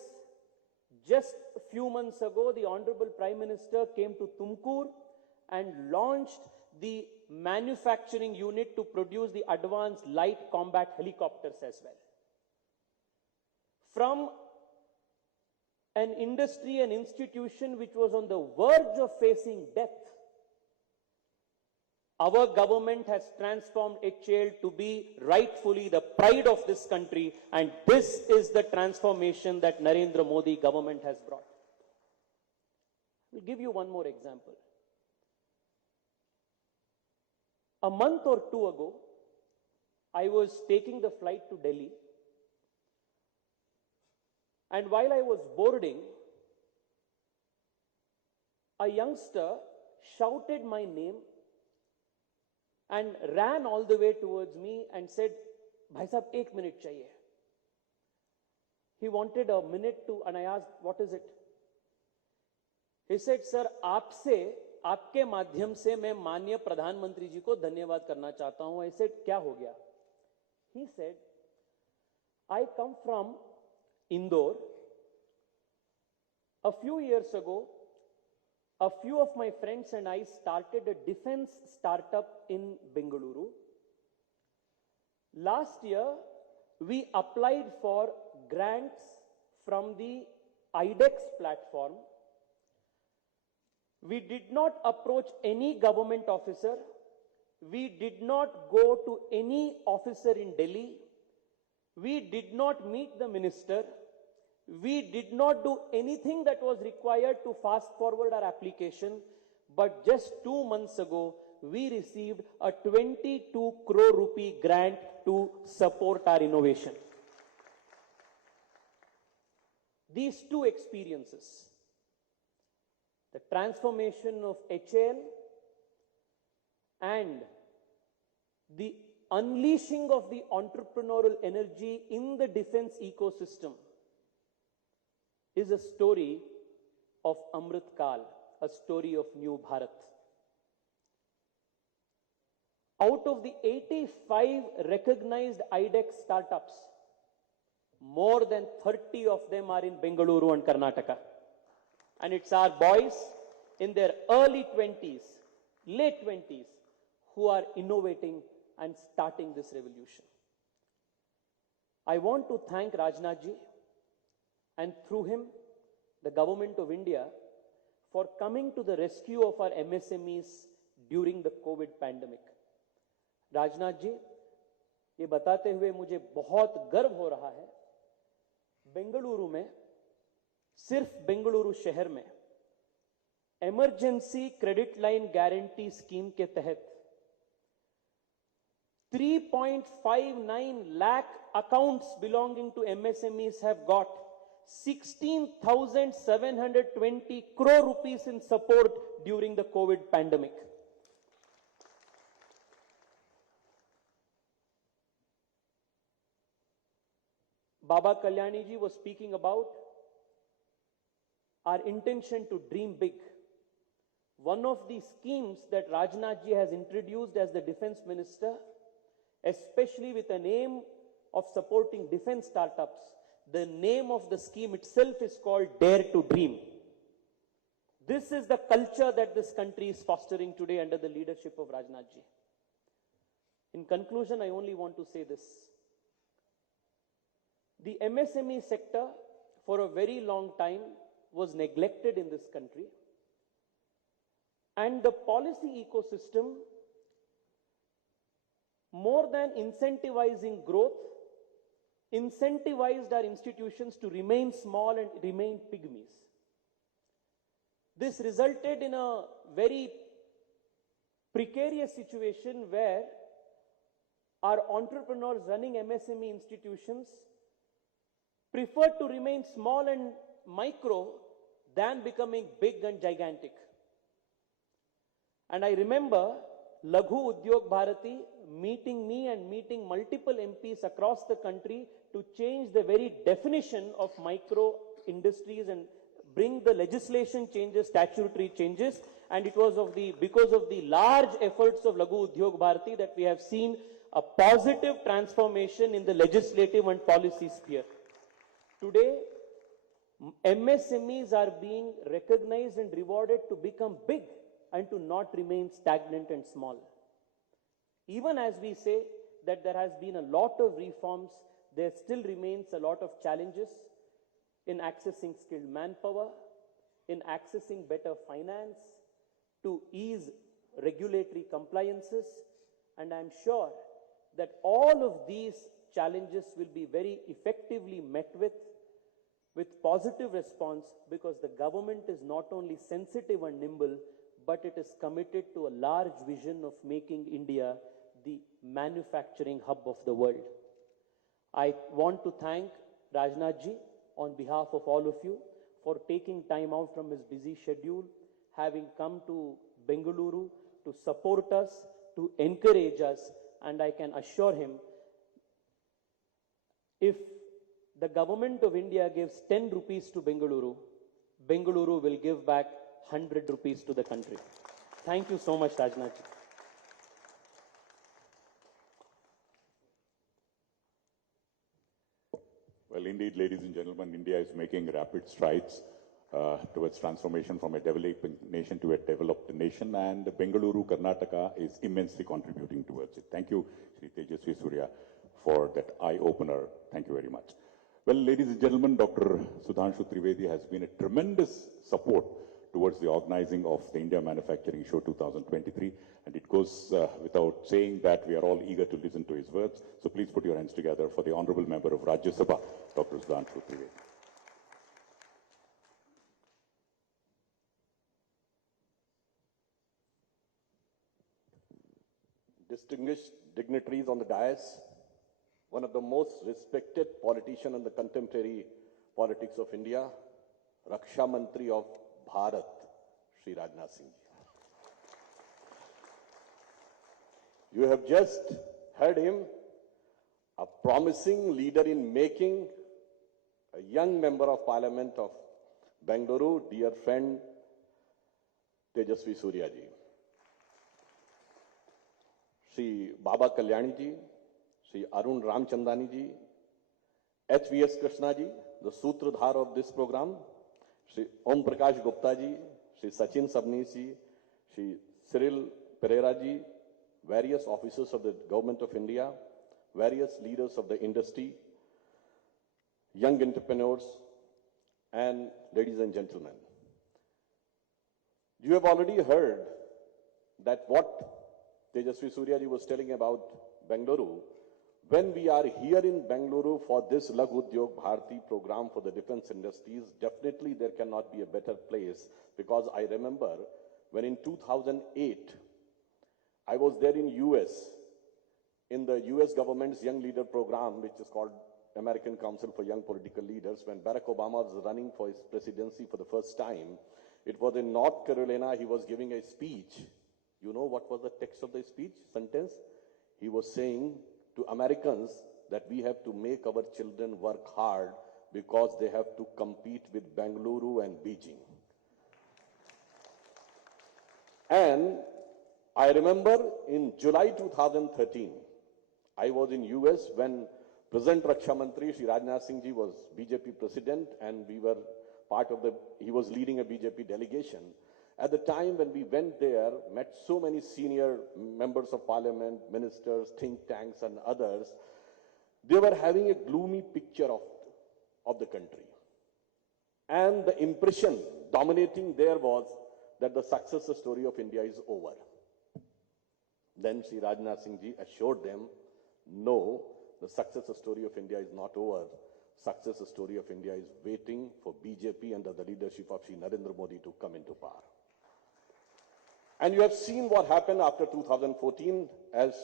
Just a few months ago, the Honorable Prime Minister came to Tumkur and launched the manufacturing unit to produce the advanced light combat helicopters as well. From an industry and institution which was on the verge of facing death, our government has transformed HAL to be rightfully the pride of this country, and this is the transformation that Narendra Modi government has brought. I'll give you one more example. A month or two ago, I was taking the flight to Delhi, and while I was boarding, a youngster shouted my name and ran all the way towards me and said, "Bhai sahab, 1 minute chahiye." He wanted a minute to, and I asked, "What is it?" He said, "Sir, आपके माध्यम से मैं माननीय प्रधानमंत्री जी को धन्यवाद करना चाहता हूं." I said, "क्या हो गया?" He said, "I come from Indore. A few years ago, a few of my friends and I started a defense startup in Bengaluru. Last year, we applied for grants from the IDEX platform. We did not approach any government officer. We did not go to any officer in Delhi. We did not meet the minister. We did not do anything that was required to fast forward our application, but just 2 months ago, we received a 22 crore rupee grant to support our innovation. These two experiences, the transformation of HAL and the unleashing of the entrepreneurial energy in the defense ecosystem, is a story of Amrit Kal, a story of New Bharat. Out of the 85 recognized IDEX startups, more than 30 of them are in Bengaluru and Karnataka. And it's our boys in their early 20s, late 20s, who are innovating and starting this revolution. I want to thank Rajnath ji and through him, the Government of India, for coming to the rescue of our MSMEs during the COVID pandemic. Rajnath ji, ये बताते हुए मुझे बहुत गर्व हो रहा है, बेंगलुरु में, सिर्फ बेंगलुरु शहर में, emergency credit line guarantee scheme के तहत 3.59 lakh accounts belonging to MSMEs have got 16,720 crore rupees in support during the COVID pandemic. Baba Kalyani ji was speaking about our intention to dream big. One of the schemes that Rajnath ji has introduced as the defense minister, especially with an aim of supporting defense startups, the name of the scheme itself is called Dare to Dream. This is the culture that this country is fostering today under the leadership of Rajnath ji. In conclusion, I only want to say this. The MSME sector for a very long time was neglected in this country, and the policy ecosystem, more than incentivizing growth, incentivized our institutions to remain small and remain pygmies. This resulted in a very precarious situation where our entrepreneurs running MSME institutions preferred to remain small and micro than becoming big and gigantic. And I remember Laghu Udyog Bharati meeting me and meeting multiple MPs across the country to change the very definition of micro industries and bring the legislation changes, statutory changes. And it was because of the large efforts of Laghu Udyog Bharati that we have seen a positive transformation in the legislative and policy sphere. Today, MSMEs are being recognized and rewarded to become big and to not remain stagnant and small. Even as we say that there has been a lot of reforms, there still remains a lot of challenges in accessing skilled manpower, in accessing better finance, to ease regulatory compliances, and I'm sure that all of these challenges will be very effectively met with positive response, because the government is not only sensitive and nimble, but it is committed to a large vision of making India the manufacturing hub of the world. I want to thank Rajnath ji on behalf of all of you for taking time out from his busy schedule, having come to Bengaluru to support us, to encourage us, and I can assure him, if the government of India gives 10 rupees to Bengaluru, Bengaluru will give back 100 rupees to the country. Thank you so much, Rajnath ji. Well, indeed, ladies and gentlemen, India is making rapid strides towards transformation from a developing nation to a developed nation, and Bengaluru, Karnataka is immensely contributing towards it. Thank you, Shri Tejasvi Surya, for that eye-opener. Thank you very much. Well, ladies and gentlemen, Dr. Sudhanshu Trivedi has been a tremendous support towards the organizing of the India Manufacturing Show 2023, and it goes without saying that we are all eager to listen to his words. So please put your hands together for the Honorable Member of Rajya Sabha, Dr. Sudhanshu Trivedi. distinguished dignitaries on the dais, one of the most respected politician in the contemporary politics of India, Raksha Mantri of Bharat, Shri Rajnath Singh ji. You have just heard him, a promising leader in making, a young member of parliament of Bengaluru, dear friend Tejasvi Surya ji. Shri Baba Kalyani ji, Shri Arun Ramchandani ji, HVS Krishna ji, the Sutradhar of this program, Shri Om Prakash Gupta ji, Shri Sachin Sabnis ji, Shri Cyril Pereira ji, various officers of the Government of India, various leaders of the industry, young entrepreneurs, and ladies and gentlemen. You have already heard that what Tejasvi Surya ji was telling about Bengaluru. When we are here in Bengaluru for this Laghu Udyog Bharati program for the defense industries, definitely there cannot be a better place, because I remember when in 2008, I was there in US, in the US government's Young Leader Program, which is called American Council for Young Political Leaders. When Barack Obama was running for his presidency for the first time, it was in North Carolina. He was giving a speech. You know what was the text of the speech, sentence? He was saying to Americans that we have to make our children work hard because they have to compete with Bengaluru and Beijing. And I remember in July 2013, I was in US when President Raksha Mantri Shri Rajnath Singh ji was BJP president, and we were part of he was leading a BJP delegation. At the time when we went there, met so many senior members of parliament, ministers, think tanks and others, they were having a gloomy picture of the country. And the impression dominating there was that the success story of India is over. Then Shri Rajnath Singh ji assured them, no, the success story of India is not over. Success story of India is waiting for BJP under the leadership of Shri Narendra Modi to come into power. And you have seen what happened after 2014. As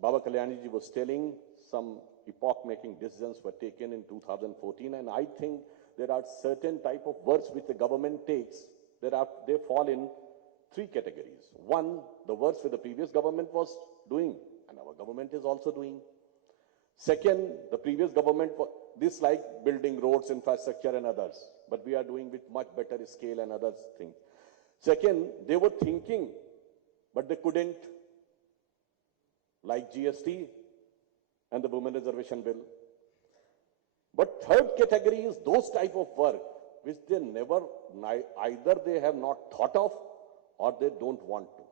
Baba Kalyani ji was telling, some epoch-making decisions were taken in 2014. And I think there are certain type of works which the government takes, they fall in three categories. One, the works which the previous government was doing, and our government is also doing. Second, the previous government, this like building roads, infrastructure and others, but we are doing with much better scale and other things. Second, they were thinking, but they couldn't, like GST and the Women Reservation Bill. But third category is those type of work which they never, either they have not thought of or they don't want to.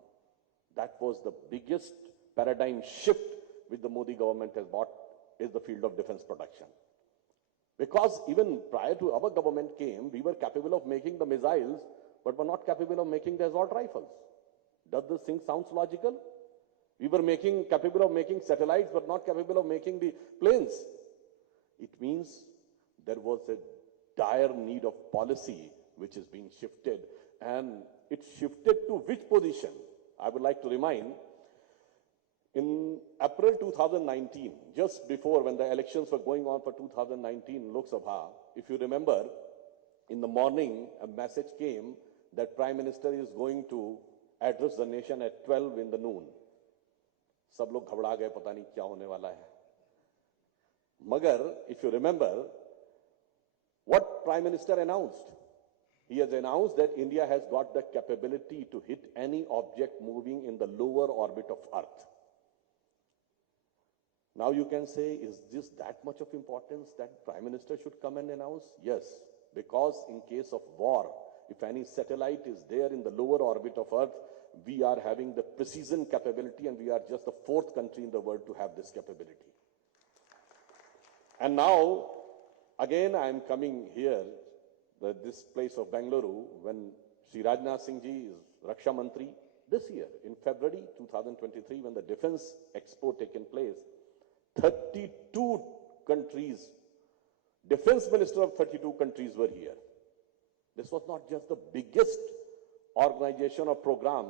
That was the biggest paradigm shift which the Modi government has brought, is the field of defense production. Because even prior to our government came, we were capable of making the missiles, but were not capable of making the assault rifles. Does this thing sound logical? We were capable of making satellites, but not capable of making the planes. It means there was a dire need of policy which is being shifted, and it shifted to which position? I would like to remind, in April 2019, just before when the elections were going on for 2019 Lok Sabha, if you remember, in the morning a message came that Prime Minister is going to address the nation at 12 in the noon. सब लोग घबरा गए, पता नहीं क्या होने वाला है. Magar, if you remember, what Prime Minister announced? He has announced that India has got the capability to hit any object moving in the lower orbit of Earth. Now you can say, is this that much of importance that Prime Minister should come and announce? Yes, because in case of war, if any satellite is there in the lower orbit of Earth, we are having the precision capability, and we are just the fourth country in the world to have this capability. And now, again, I am coming here, this place of Bengaluru, when Shri Rajnath Singh ji is Raksha Mantri. This year, in February 2023, when the Defense Expo taken place, 32 countries, defense minister of 32 countries were here. This was not just the biggest organization or program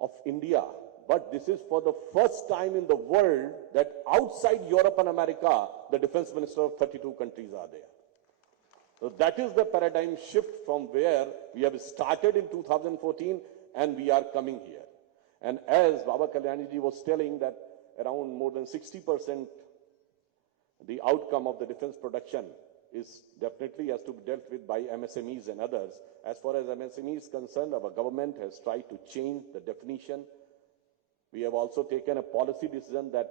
of India but this is for the first time in the world that outside Europe and America, the defense minister of 32 countries are there. So that is the paradigm shift from where we have started in 2014 and we are coming here. And as Baba Kalyani ji was telling that around more than 60% the outcome of the defense production is definitely has to be dealt with by MSMEs and others. As far as MSME is concerned, our government has tried to change the definition. We have also taken a policy decision that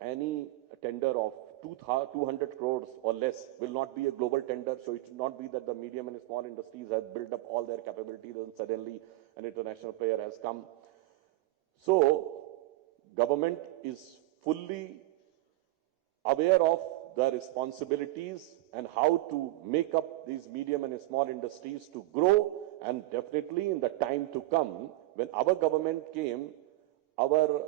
any tender of 200 crores or less will not be a global tender. So it should not be that the medium and small industries have built up all their capabilities and suddenly an international player has come. So government is fully aware of the responsibilities and how to make up these medium and small industries to grow, and definitely in the time to come, when our government came, our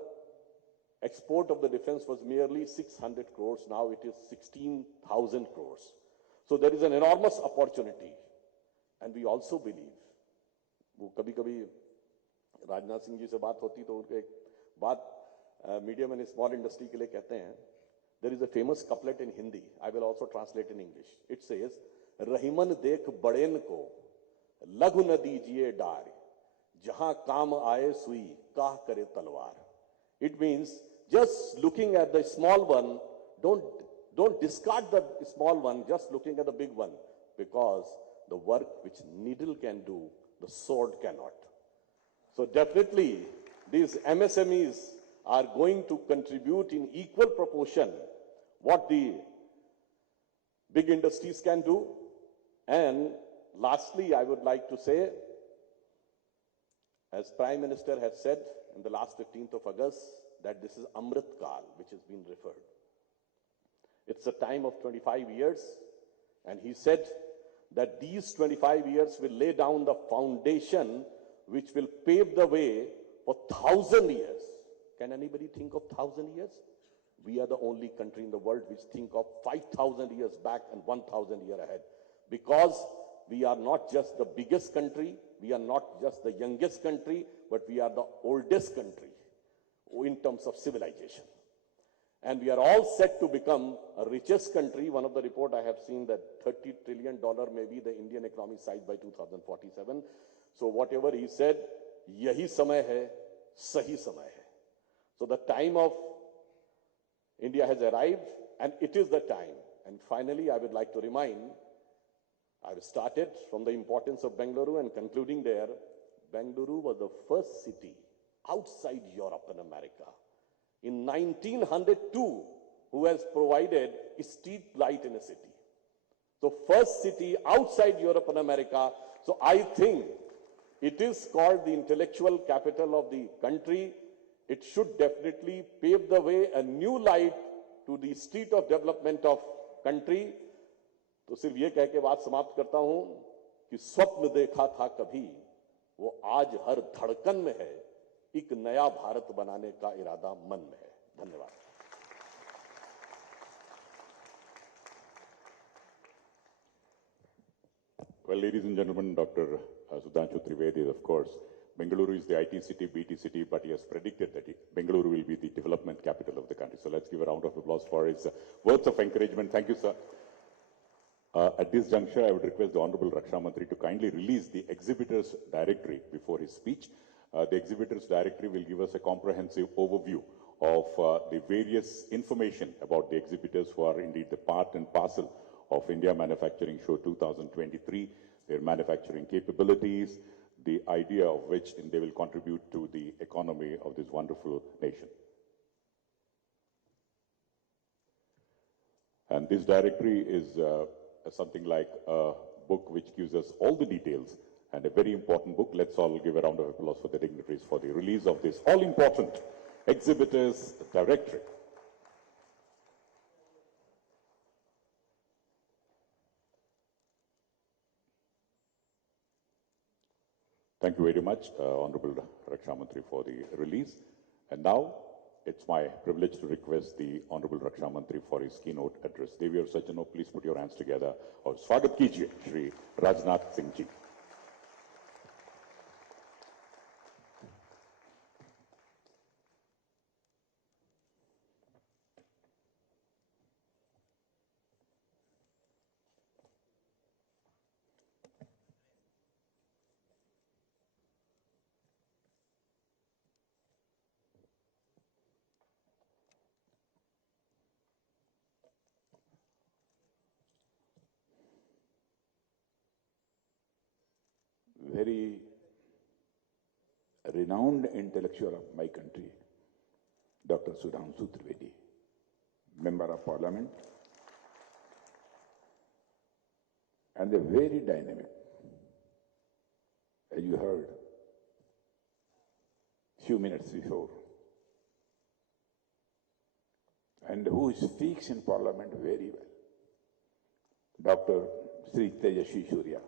export of the defense was merely 600 crores. Now it is 16,000 crores. So there is an enormous opportunity. And we also believe, वो कभी-कभी राजनाथ सिंह जी से बात होती तो उनके एक बात medium and small industry के लिए कहते हैं. There is a famous couplet in Hindi. I will also translate in English. It says, Rahiman देख बड़ेन को लघु न दीजिए डार, जहां काम आए सुई काह करे तलवार. It means just looking at the small one, don't discard the small one, just looking at the big one, because the work which needle can do, the sword cannot. So definitely these MSMEs are going to contribute in equal proportion what the big industries can do. And lastly, I would like to say, as Prime Minister has said in the last 15th of August, that this is Amrit Kal, which has been referred. It's a time of 25 years, and he said that these 25 years will lay down the foundation which will pave the way for 1,000 years. Can anybody think of 1,000 years? We are the only country in the world which think of 5,000 years back and 1,000 years ahead. Because we are not just the biggest country, we are not just the youngest country, but we are the oldest country in terms of civilization. And we are all set to become a richest country. One of the report I have seen that $30 trillion may be the Indian economic size by 2047. So whatever he said, yahi samay hai, sahi samay hai. So the time of India has arrived, and it is the time. And finally, I would like to remind, I've started from the importance of Bengaluru and concluding there. Bengaluru was the first city outside Europe and America in 1902 who has provided street light in a city. So first city outside Europe and America. So I think it is called the intellectual capital of the country. It should definitely pave the way, a new light to the street of development of country. तो सिर्फ ये कह के बात समाप्त करता हूं कि स्वप्न देखा था कभी, वो आज हर धड़कन में है, एक नया भारत बनाने का इरादा मन में है. धन्यवाद. Well, ladies and gentlemen, Dr. Sudhanshu Trivedi, of course, Bengaluru is the IT city, BT city, but he has predicted that Bengaluru will be the development capital of the country. So let's give a round of applause for his words of encouragement. Thank you, sir. At this juncture, I would request the Honorable Raksha Mantri to kindly release the exhibitors directory before his speech. The exhibitors directory will give us a comprehensive overview of the various information about the exhibitors who are indeed the part and parcel of India Manufacturing Show 2023, their manufacturing capabilities, the idea of which they will contribute to the economy of this wonderful nation. And this directory is something like a book which gives us all the details, and a very important book. Let's all give a round of applause for the dignitaries for the release of this all-important exhibitors directory. Thank you very much, Honorable Raksha Mantri, for the release. And now, it's my privilege to request the Honorable Raksha Mantri for his keynote address. Devi aur Sajjano, please put your hands together. Aur swagat kijiye, Shri Rajnath Singh ji. very renowned intellectual of my country, Dr. Sudhanshu Trivedi, Member of Parliament, and they're very dynamic. As you heard few minutes before, and who speaks in Parliament very well, Dr. Sri Tejasvi Surya,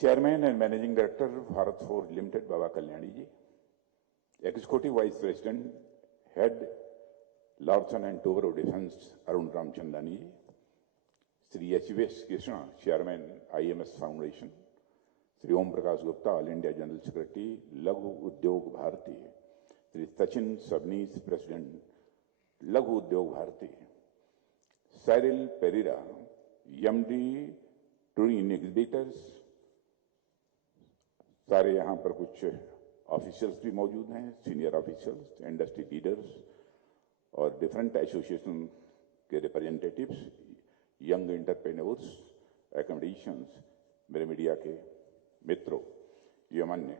Chairman and Managing Director Bharat Forge Limited, Baba Kalyani ji, Executive Vice President, Head Larsen and Toubro Defense, Arun Ramchandani ji, Sri H.V.S. Krishna, Chairman, IMS Foundation, Sri Om Prakash Gupta, All India General Secretary, Laghu Udyog Bharati, Sri Sachin Sabnis, President, Laghu Udyog Bharati, Cyril Pereira, MD, Touring Exhibitors, सारे यहाँ पर कुछ officials भी मौजूद हैं, senior officials, industry leaders और different association के representatives, young entrepreneurs, academicians, मेरे मीडिया के मित्रों, यमन्य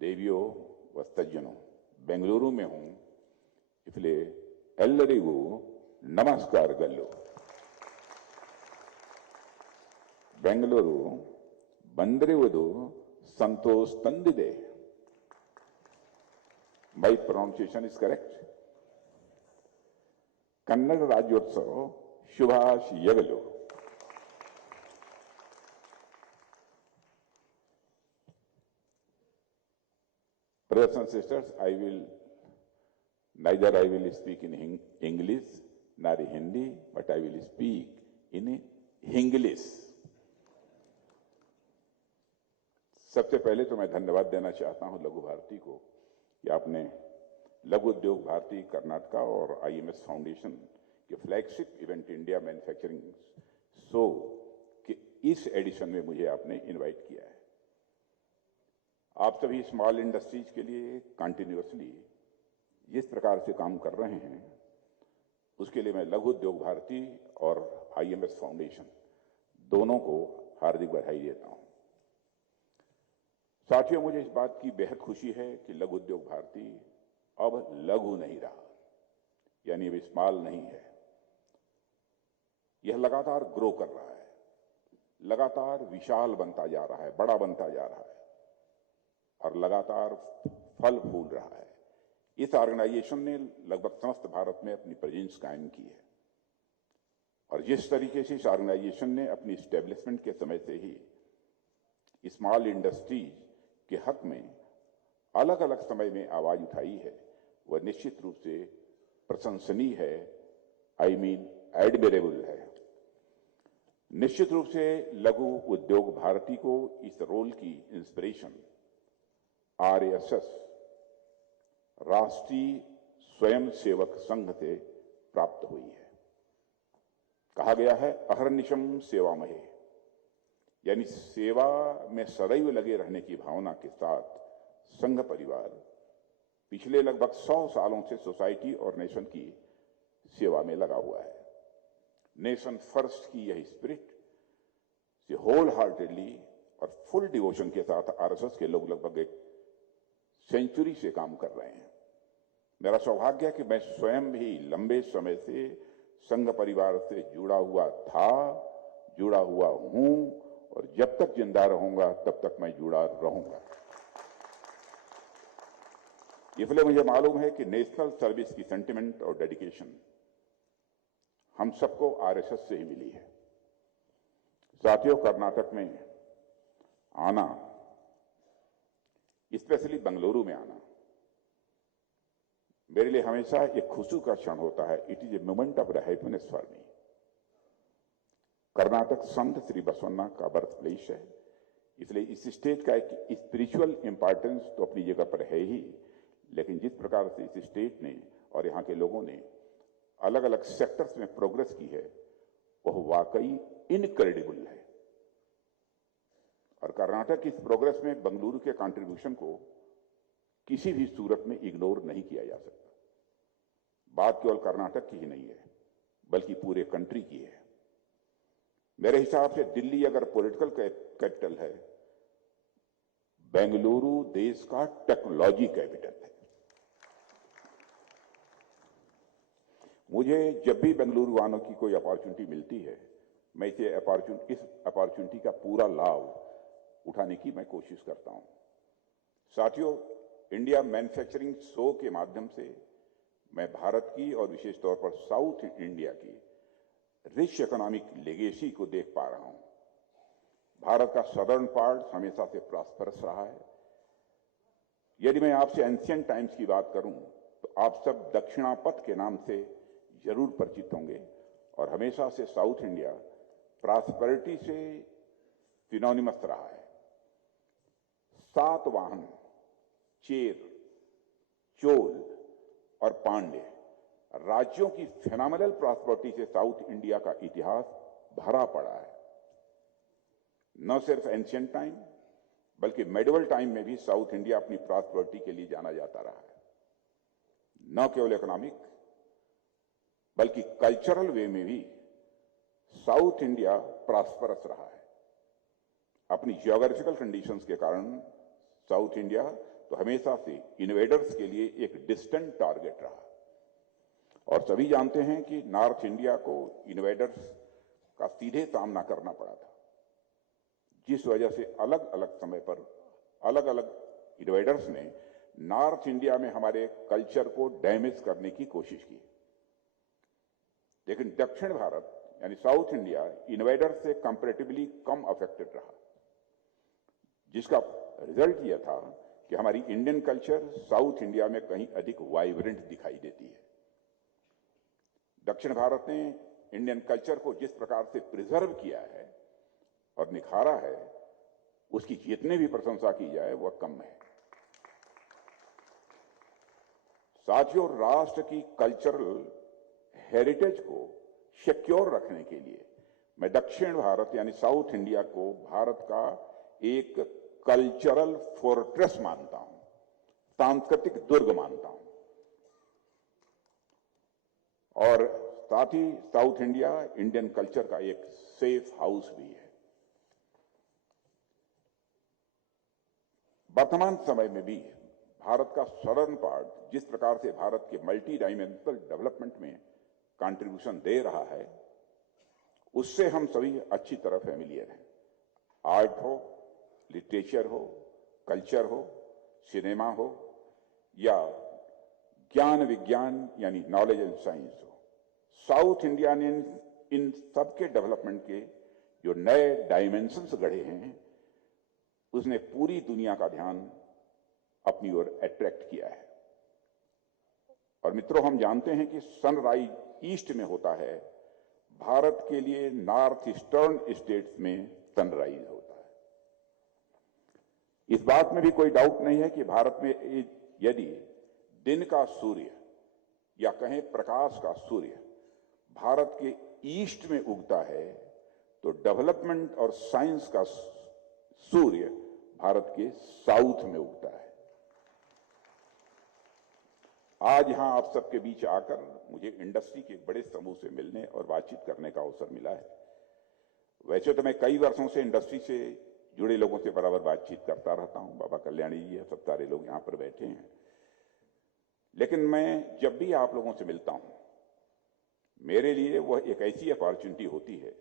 देवियों व सज्जनों, बेंगलुरु में हूँ, इसलिए एल्लरिगू नमस्कार गल्लो। बेंगलुरु बंदरेवदु संतोष तंदिदे। My pronunciation is correct. Kannada Rajyotsav Subhash यगलो। Brothers and sisters, neither I will speak in English nor Hindi, but I will speak in Hinglish. सबसे पहले तो मैं धन्यवाद देना चाहता हूं लघु भारती को कि आपने लघु उद्योग भारती कर्नाटका और IMS फाउंडेशन के flagship event India manufacturing show के इस एडिशन में मुझे आपने इनवाइट किया है। आप सभी स्मॉल इंडस्ट्रीज के लिए कंटिन्यूअसली जिस प्रकार से काम कर रहे हैं, उसके लिए मैं लघु उद्योग भारती और IMS फाउंडेशन दोनों को हार्दिक बधाई देता हूं। साथियों, मुझे इस बात की बेहद खुशी है कि लघु उद्योग भारती अब लघु नहीं रहा, यानी अब स्मॉल नहीं है। यह लगातार ग्रो कर रहा है, लगातार विशाल बनता जा रहा है, बड़ा बनता जा रहा है और लगातार फल फूल रहा है। इस ऑर्गेनाइजेशन ने लगभग समस्त भारत में अपनी प्रेजेंस कायम की है और जिस तरीके से इस ऑर्गेनाइजेशन ने अपनी एस्टेब्लिशमेंट के समय से ही स्मॉल इंडस्ट्रीज के हक में अलग अलग समय में आवाज उठाई है, वह निश्चित रूप से प्रशंसनीय है, एडमिरेबल है। निश्चित रूप से लघु उद्योग भारती को इस रोल की इंस्पिरेशन RSS राष्ट्रीय स्वयंसेवक संघ से प्राप्त हुई है। कहा गया है अहर्निशम सेवामहे, यानी सेवा में सदैव लगे रहने की भावना के साथ संघ परिवार पिछले लगभग 100 सालों से सोसाइटी और नेशन की सेवा में लगा हुआ है। नेशन फर्स्ट की यह स्पिरिट से होल हार्टेडली और फुल डिवोशन के साथ RSS के लोग लगभग एक सेंचुरी से काम कर रहे हैं। मेरा सौभाग्य है कि मैं स्वयं भी लंबे समय से संघ परिवार से जुड़ा हुआ था, जुड़ा हुआ हूं और जब तक जिंदा रहूंगा तब तक मैं जुड़ा रहूंगा। इसलिए मुझे मालूम है कि नेशनल सर्विस की सेंटिमेंट और डेडिकेशन हम सबको RSS से ही मिली है। साथियों, कर्नाटक में आना, स्पेशली बेंगलुरु में आना, मेरे लिए हमेशा एक खुशी का क्षण होता है। It is a moment of happiness for me. Karnataka संत श्री बसवन्ना का बर्थ प्लेस है, इसलिए इस स्टेट का एक स्पिरिचुअल इंपॉर्टेंस तो अपनी जगह पर है ही, लेकिन जिस प्रकार से इस स्टेट ने और यहाँ के लोगों ने अलग अलग सेक्टर्स में प्रोग्रेस की है, वह वाकई इनक्रेडिबल है। और कर्नाटक की इस प्रोग्रेस में बेंगलुरु के कंट्रीब्यूशन को किसी भी सूरत में इग्नोर नहीं किया जा सकता। बात केवल कर्नाटक की ही नहीं है, बल्कि पूरे कंट्री की है। मेरे हिसाब से दिल्ली अगर पॉलिटिकल कैपिटल है, बेंगलुरु देश का टेक्नोलॉजी कैपिटल है। मुझे जब भी बेंगलुरु आने की कोई अपॉर्चुनिटी मिलती है, मैं इस अपॉर्चुनिटी का पूरा लाभ उठाने की मैं कोशिश करता हूं। साथियों, इंडिया मैन्युफैक्चरिंग शो के माध्यम से मैं भारत की और विशेष तौर पर साउथ इंडिया की रिच इकोनॉमिक लेगेसी को देख पा रहा हूं। भारत का सदर्न पार्ट हमेशा से प्रॉस्परस रहा है। यदि मैं आपसे एंशिएंट टाइम्स की बात करूं तो आप सब दक्षिणापथ के नाम से जरूर परिचित होंगे, और हमेशा से साउथ इंडिया प्रॉस्पेरिटी से सिनोनिमस रहा है। सातवाहन, चेर, चोल और पांड्य राज्यों की फिनोमिनल प्रॉस्पेरिटी से साउथ इंडिया का इतिहास भरा पड़ा है। न सिर्फ एंशिएंट टाइम बल्कि मेडिवल टाइम में भी साउथ इंडिया अपनी प्रॉस्पेरिटी के लिए जाना जाता रहा है। न केवल इकोनॉमिक बल्कि कल्चरल वे में भी साउथ इंडिया प्रॉस्परस रहा है। अपनी जियोग्राफिकल कंडीशंस के कारण साउथ इंडिया तो हमेशा से इन्वेडर्स के लिए एक डिस्टेंट टारगेट रहा, और सभी जानते हैं कि नॉर्थ इंडिया को इन्वेडर्स का सीधे सामना करना पड़ा था, जिस वजह से अलग अलग समय पर अलग अलग इन्वेडर्स ने नॉर्थ इंडिया में हमारे कल्चर को डैमेज करने की कोशिश की। लेकिन दक्षिण भारत यानी साउथ इंडिया इन्वेडर्स से कंपैरेटिवली कम अफेक्टेड रहा, जिसका रिजल्ट यह था कि हमारी इंडियन कल्चर साउथ इंडिया में कहीं अधिक वाइब्रेंट दिखाई देती है। दक्षिण भारत ने इंडियन कल्चर को जिस प्रकार से प्रिजर्व किया है और निखारा है, उसकी जितने भी प्रशंसा की जाए वह कम है। साथियों, राष्ट्र की कल्चरल हेरिटेज को सिक्योर रखने के लिए मैं दक्षिण भारत यानी साउथ इंडिया को भारत का एक कल्चरल फोर्ट्रेस मानता हूं, सांस्कृतिक दुर्ग मानता हूं। और साथ ही साउथ इंडिया इंडियन कल्चर का एक सेफ हाउस भी है। वर्तमान समय में भी भारत का सदर्न पार्ट जिस प्रकार से भारत के मल्टी डायमेंशनल डेवलपमेंट में कंट्रीब्यूशन दे रहा है, उससे हम सभी अच्छी तरह फैमिलियर हैं। आर्ट हो, लिटरेचर हो, कल्चर हो, सिनेमा हो या ज्ञान विज्ञान यानी नॉलेज एंड साइंस हो, साउथ इंडिया ने इन सबके डेवलपमेंट के जो नए डायमेंशंस गढ़े हैं, उसने पूरी दुनिया का ध्यान अपनी ओर अट्रैक्ट किया है। और मित्रों, हम जानते हैं कि सनराइज ईस्ट में होता है, भारत के लिए नॉर्थ ईस्टर्न स्टेट्स में सनराइज होता है। इस बात में भी कोई डाउट नहीं है कि भारत में यदि दिन का सूर्य या कहें प्रकाश का सूर्य भारत के ईस्ट में उगता है, तो डेवलपमेंट और साइंस का सूर्य भारत के साउथ में उगता है। आज यहां आप सबके बीच आकर मुझे इंडस्ट्री के एक बड़े समूह से मिलने और बातचीत करने का अवसर मिला है। वैसे तो मैं कई वर्षों से इंडस्ट्री से जुड़े लोगों से बराबर बातचीत करता रहता हूं, बाबा कल्याणी जी है, सब सारे लोग यहां पर बैठे हैं। लेकिन मैं जब भी आप लोगों से मिलता हूं, मेरे लिए वह एक ऐसी अपॉर्चुनिटी होती है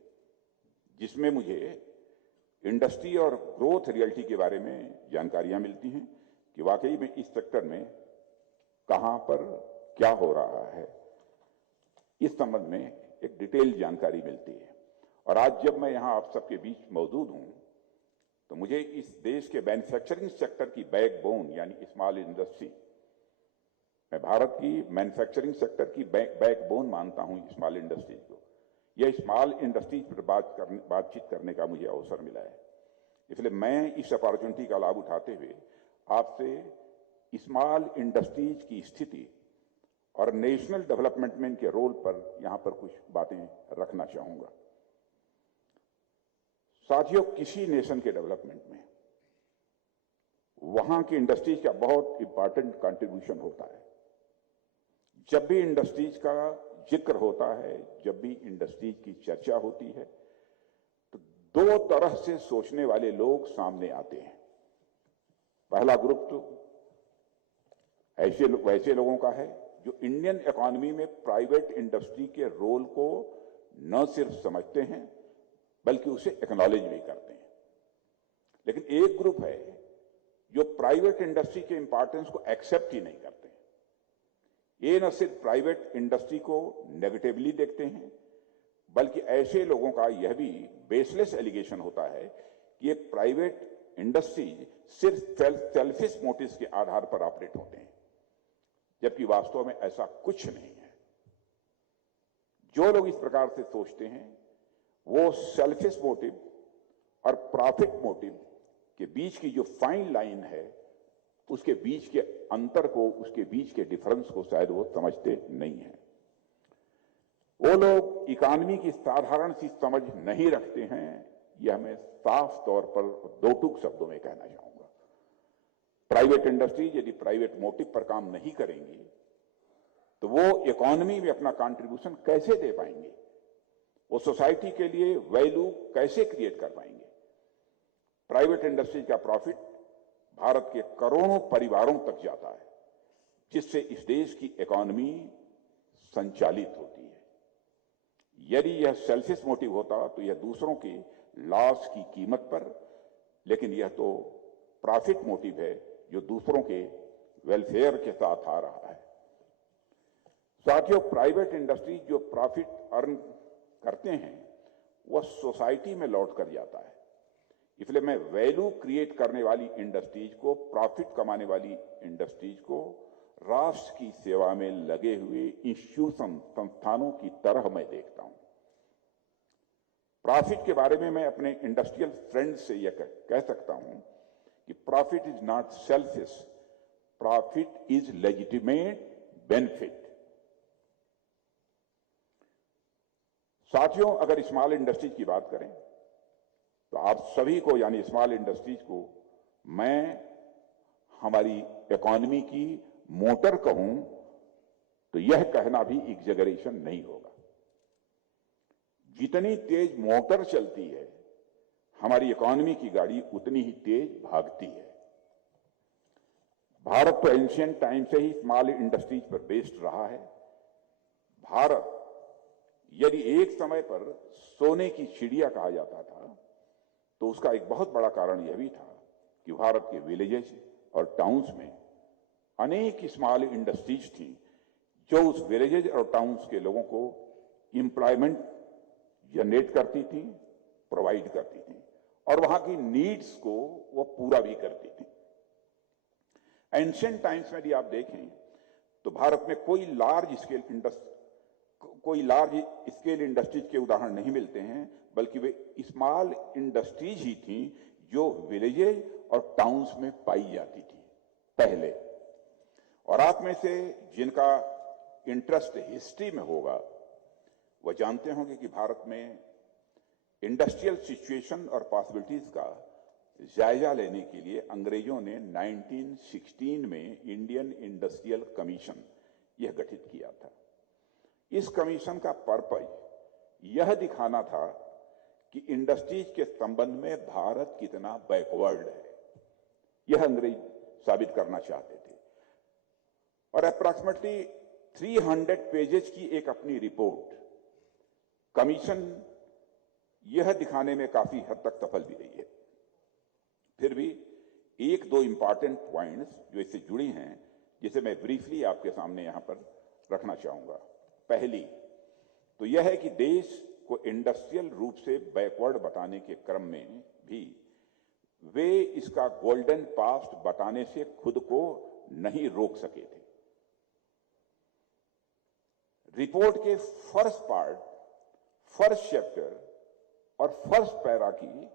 जिसमें मुझे इंडस्ट्री और ग्रोथ रियलिटी के बारे में जानकारियां मिलती हैं कि वाकई में इस सेक्टर में कहां पर क्या हो रहा है, इस संबंध में एक डिटेल जानकारी मिलती है। और आज जब मैं यहां आप सबके बीच मौजूद हूं, तो मुझे इस देश के मैन्युफैक्चरिंग सेक्टर की बैकबोन यानी स्मॉल इंडस्ट्री, मैं भारत की मैन्युफैक्चरिंग सेक्टर की बैकबोन मानता हूं स्मॉल इंडस्ट्रीज को। यह स्मॉल इंडस्ट्रीज पर बातचीत करने का मुझे अवसर मिला है, इसलिए मैं इस अपॉर्चुनिटी का लाभ उठाते हुए आपसे स्मॉल इंडस्ट्रीज की स्थिति और नेशनल डेवलपमेंट में इनके रोल पर यहां पर कुछ बातें रखना चाहूंगा। साथियों, किसी नेशन के डेवलपमेंट में वहां की इंडस्ट्रीज का बहुत इंपॉर्टेंट कंट्रीब्यूशन होता है। जब भी इंडस्ट्रीज का जिक्र होता है, जब भी इंडस्ट्रीज की चर्चा होती है, दो तरह से सोचने वाले लोग सामने आते हैं। पहला ग्रुप तो वैसे लोगों का है जो इंडियन इकोनॉमी में प्राइवेट इंडस्ट्री के रोल को न सिर्फ समझते हैं बल्कि उसे एक्नॉलेज भी करते हैं। लेकिन एक ग्रुप है जो प्राइवेट इंडस्ट्री के इंपॉर्टेंस को एक्सेप्ट ही नहीं करते। ये न सिर्फ प्राइवेट इंडस्ट्री को नेगेटिवली देखते हैं बल्कि ऐसे लोगों का यह भी बेसलेस एलिगेशन होता है कि ये प्राइवेट इंडस्ट्री सिर्फ सेल्फिश मोटिव्स के आधार पर ऑपरेट होते हैं, जबकि वास्तव में ऐसा कुछ नहीं है। जो लोग इस प्रकार से सोचते हैं वो सेल्फिश मोटिव और प्रॉफिट मोटिव के बीच की जो फाइन लाइन है उसके बीच के अंतर को, उसके बीच के डिफरेंस को शायद वो समझते नहीं है। वो लोग इकोनॉमी की साधारण सी समझ नहीं रखते हैं, यह मैं साफ तौर पर दो टूक शब्दों में कहना चाहूंगा। प्राइवेट इंडस्ट्री यदि प्राइवेट मोटिव पर काम नहीं करेंगी तो वो इकोनॉमी में अपना कंट्रीब्यूशन कैसे दे पाएंगे, वो सोसाइटी के लिए वैल्यू कैसे क्रिएट कर पाएंगे। प्राइवेट इंडस्ट्री का प्रॉफिट भारत के करोड़ों परिवारों तक जाता है, जिससे इस देश की इकोनॉमी संचालित होती है। यदि यह सेल्फिश मोटिव होता तो यह दूसरों के लॉस की कीमत पर, लेकिन यह तो प्रॉफिट मोटिव है जो दूसरों के वेलफेयर के साथ आ रहा है। साथियों, प्राइवेट इंडस्ट्री जो प्रॉफिट अर्न करते हैं वह सोसाइटी में लौट कर जाता है। इसलिए मैं वैल्यू क्रिएट करने वाली इंडस्ट्रीज को, प्रॉफिट कमाने वाली इंडस्ट्रीज को राष्ट्र की सेवा में लगे हुए इंस्टीट्यूशन, संस्थानों की तरह मैं देखता हूं। प्रॉफिट के बारे में मैं अपने इंडस्ट्रियल फ्रेंड्स से यह कह सकता हूं कि profit is not selfish, profit is legitimate benefit. साथियों, अगर स्मॉल इंडस्ट्रीज की बात करें तो आप सभी को, यानी स्मॉल इंडस्ट्रीज को, मैं हमारी इकोनॉमी की मोटर कहूं तो यह कहना भी एग्जैगरेशन नहीं होगा। जितनी तेज मोटर चलती है हमारी इकोनॉमी की गाड़ी उतनी ही तेज भागती है। भारत तो एंशिएंट टाइम से ही स्मॉल इंडस्ट्रीज पर बेस्ड रहा है। भारत यदि एक समय पर सोने की चिड़िया कहा जाता था तो उसका एक बहुत बड़ा कारण यह भी था कि भारत के विलेजेस और टाउन्स में अनेक स्मॉल इंडस्ट्रीज थी जो उस विलेजेस और टाउन्स के लोगों को एम्प्लॉयमेंट जनरेट करती थी, प्रोवाइड करती थी और वहां की नीड्स को वो पूरा भी करती थी। एंशिएंट टाइम्स में यदि आप देखें तो भारत में कोई लार्ज स्केल इंडस्ट्रीज के उदाहरण नहीं मिलते हैं, बल्कि वे स्मॉल इंडस्ट्रीज ही थी जो विलेजेज और टाउन्स में पाई जाती थी पहले। और आप में से जिनका इंटरेस्ट हिस्ट्री में होगा वह जानते होंगे कि भारत में इंडस्ट्रियल सिचुएशन और पॉसिबिलिटीज का जायजा लेने के लिए अंग्रेजों ने 1916 में इंडियन इंडस्ट्रियल कमीशन यह गठित किया था। इस कमीशन का पर्पज यह दिखाना था कि इंडस्ट्रीज के संबंध में भारत कितना बैकवर्ड है, यह अंग्रेज साबित करना चाहते थे। और अप्रॉक्सीमेटली 300 पेजेस की एक अपनी रिपोर्ट कमीशन यह दिखाने में काफी हद तक सफल भी रही है। फिर भी एक दो इंपॉर्टेंट पॉइंट्स जो इससे जुड़ी हैं जिसे मैं ब्रीफली आपके सामने यहां पर रखना चाहूंगा। पहली तो यह है कि देश को इंडस्ट्रियल रूप से बैकवर्ड बताने के क्रम में भी वे इसका गोल्डन पास्ट बताने से खुद को नहीं रोक सके थे। रिपोर्ट के फर्स्ट पार्ट, फर्स्ट चैप्टर और फर्स्ट पैरा की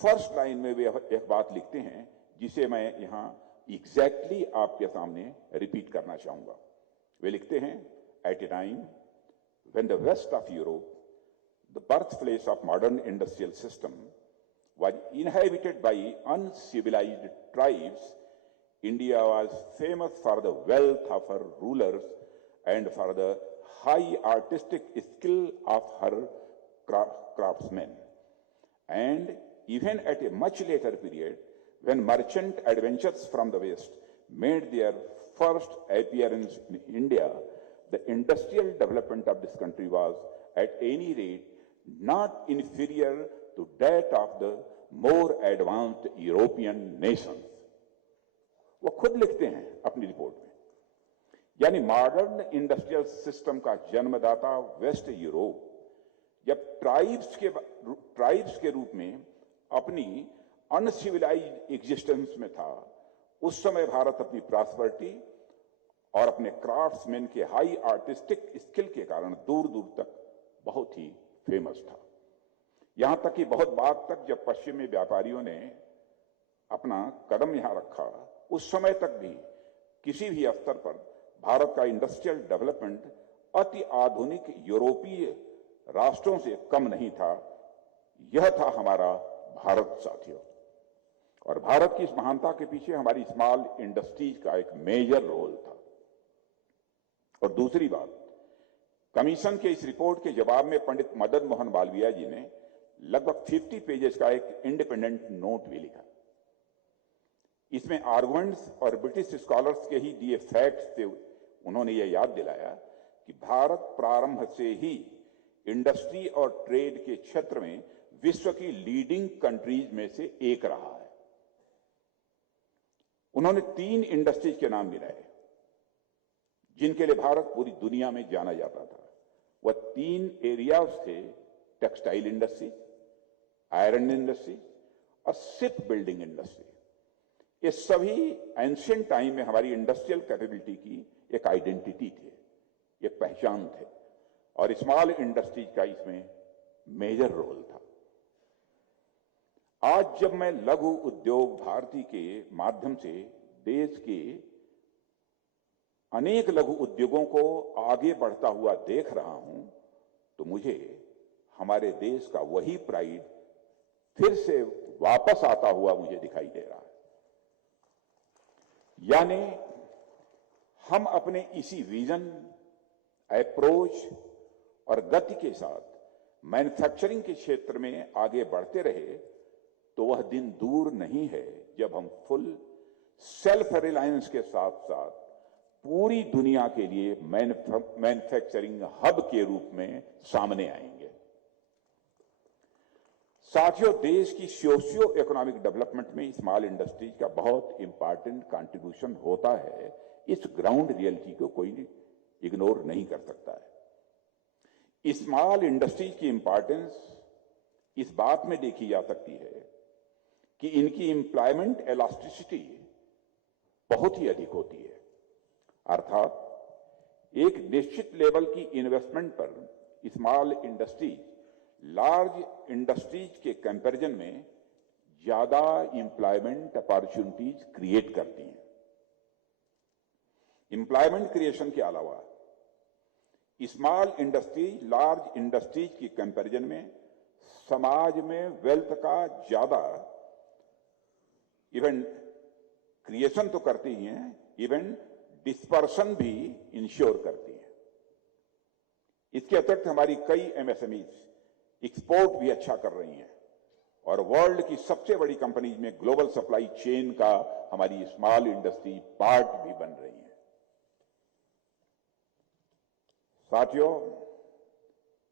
फर्स्ट लाइन में वे एक बात लिखते हैं जिसे मैं यहां एग्जैक्टली आपके सामने रिपीट करना चाहूंगा। वे लिखते हैं, at a time when the west of Europe, the birthplace of modern industrial system, was inhabited by uncivilized tribes, India was famous for the wealth of her rulers and for the high artistic skill of her craftsmen. And even at a much later period, when merchant adventurers from the West made their first appearance in India, the industrial development of this country was at any rate not inferior to that of the more advanced European nations. वो खुद लिखते हैं अपनी report में, यानी modern industrial system का जन्मदाता waste Europe जब ट्राइब्स के रूप में अपनी अनसिविलाइज्ड एग्जिस्टेंस में था, उस समय भारत अपनी प्रॉस्पेरिटी और अपने क्राफ्ट्समैन के हाई आर्टिस्टिक स्किल के कारण दूर दूर तक बहुत ही फेमस था। यहां तक कि बहुत बाद तक जब पश्चिमी व्यापारियों ने अपना कदम यहां रखा, उस समय तक भी किसी भी स्तर पर भारत का इंडस्ट्रियल डेवलपमेंट अति आधुनिक यूरोपीय राष्ट्रों से कम नहीं था। यह था हमारा भारत साथियों, और भारत की इस महानता के पीछे हमारी स्मॉल इंडस्ट्रीज का एक मेजर रोल था। और दूसरी बात, कमीशन के इस रिपोर्ट के जवाब में पंडित मदन मोहन मालवीय जी ने लगभग 50 पेजेस का एक इंडिपेंडेंट नोट भी लिखा। इसमें आर्गुमेंट्स और ब्रिटिश स्कॉलर्स के ही दिए फैक्ट्स से उन्होंने यह याद दिलाया कि भारत प्रारंभ से ही इंडस्ट्री और ट्रेड के क्षेत्र में विश्व की लीडिंग कंट्रीज में से एक रहा है। उन्होंने 3 इंडस्ट्रीज के नाम गिनाए जिनके लिए भारत पूरी दुनिया में जाना जाता था। वह 3 एरियाज थे, टेक्सटाइल इंडस्ट्री, आयरन इंडस्ट्री और शिप बिल्डिंग इंडस्ट्री। ये सभी एंशिएंट टाइम में हमारी इंडस्ट्रियल कैपेबिलिटी की एक आइडेंटिटी थे, ये पहचान थे, और स्मॉल इंडस्ट्रीज का इसमें मेजर रोल था। आज जब मैं लघु उद्योग भारती के माध्यम से देश के अनेक लघु उद्योगों को आगे बढ़ता हुआ देख रहा हूं, तो मुझे हमारे देश का वही प्राइड फिर से वापस आता हुआ मुझे दिखाई दे रहा है। यानी हम अपने इसी विजन, अप्रोच और गति के साथ मैन्युफैक्चरिंग के क्षेत्र में आगे बढ़ते रहे तो वह दिन दूर नहीं है जब हम फुल सेल्फ रिलायंस के साथ साथ पूरी दुनिया के लिए मैन्युफैक्चरिंग हब के रूप में सामने आएंगे। साथियों, देश की सोशियो इकोनॉमिक डेवलपमेंट में स्मॉल इंडस्ट्रीज का बहुत इंपॉर्टेंट कंट्रीब्यूशन होता है। इस ग्राउंड रियलिटी को कोई इग्नोर नहीं कर सकता है। स्मॉल इंडस्ट्रीज की इंपॉर्टेंस इस बात में देखी जा सकती है कि इनकी एम्प्लॉयमेंट एलास्टिसिटी बहुत ही अधिक होती है, अर्थात एक निश्चित लेवल की इन्वेस्टमेंट पर स्मॉल इंडस्ट्रीज लार्ज इंडस्ट्रीज के कंपैरिजन में ज्यादा एम्प्लॉयमेंट अपॉर्चुनिटीज क्रिएट करती हैं। एम्प्लॉयमेंट क्रिएशन के अलावा स्मॉल इंडस्ट्रीज लार्ज इंडस्ट्रीज की कंपैरिजन में समाज में वेल्थ का ज्यादा इवन क्रिएशन तो करती ही हैं, इवन डिस्पर्सन भी इंश्योर करती हैं। इसके अतिरिक्त हमारी कई एमएसएमईज एक्सपोर्ट भी अच्छा कर रही हैं और वर्ल्ड की सबसे बड़ी कंपनीज में ग्लोबल सप्लाई चेन का हमारी स्मॉल इंडस्ट्री पार्ट भी बन रही है। साथियों,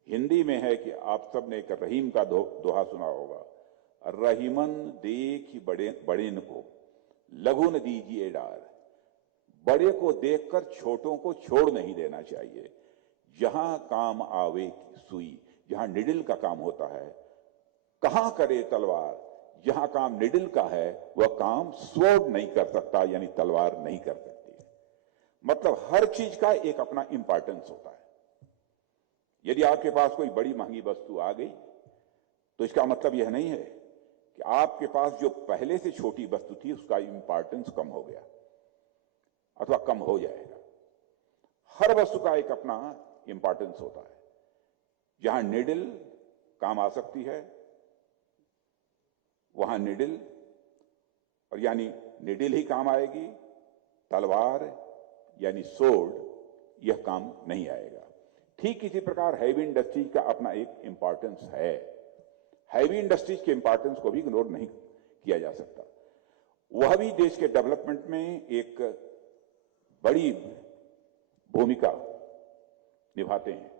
हिंदी में है कि आप सब ने एक रहीम का दोहा सुना होगा, रहीमन देखी बड़ेन को लघु न दीजिए डार। बड़े को देखकर छोटों को छोड़ नहीं देना चाहिए। जहां काम आवे की सुई, जहां निडिल का काम होता है, कहां करे तलवार, जहां काम निडिल का है वह काम स्वॉर्ड नहीं कर सकता, यानी तलवार नहीं कर सकती। मतलब हर चीज का एक अपना इंपॉर्टेंस होता है। यदि आपके पास कोई बड़ी महंगी वस्तु आ गई तो इसका मतलब यह नहीं है कि आपके पास जो पहले से छोटी वस्तु थी उसका इंपॉर्टेंस कम हो गया अथवा कम हो जाएगा। हर वस्तु का एक अपना इंपॉर्टेंस होता है। जहां निडिल काम आ सकती है वहां निडिल, और यानी निडिल ही काम आएगी, तलवार यानी सोर्ड यह काम नहीं आएगा। ठीक इसी प्रकार हैवी इंडस्ट्री का अपना एक इंपॉर्टेंस है। हैवी इंडस्ट्रीज के इंपॉर्टेंस को भी इग्नोर नहीं किया जा सकता। वह भी देश के डेवलपमेंट में एक बड़ी भूमिका निभाते हैं,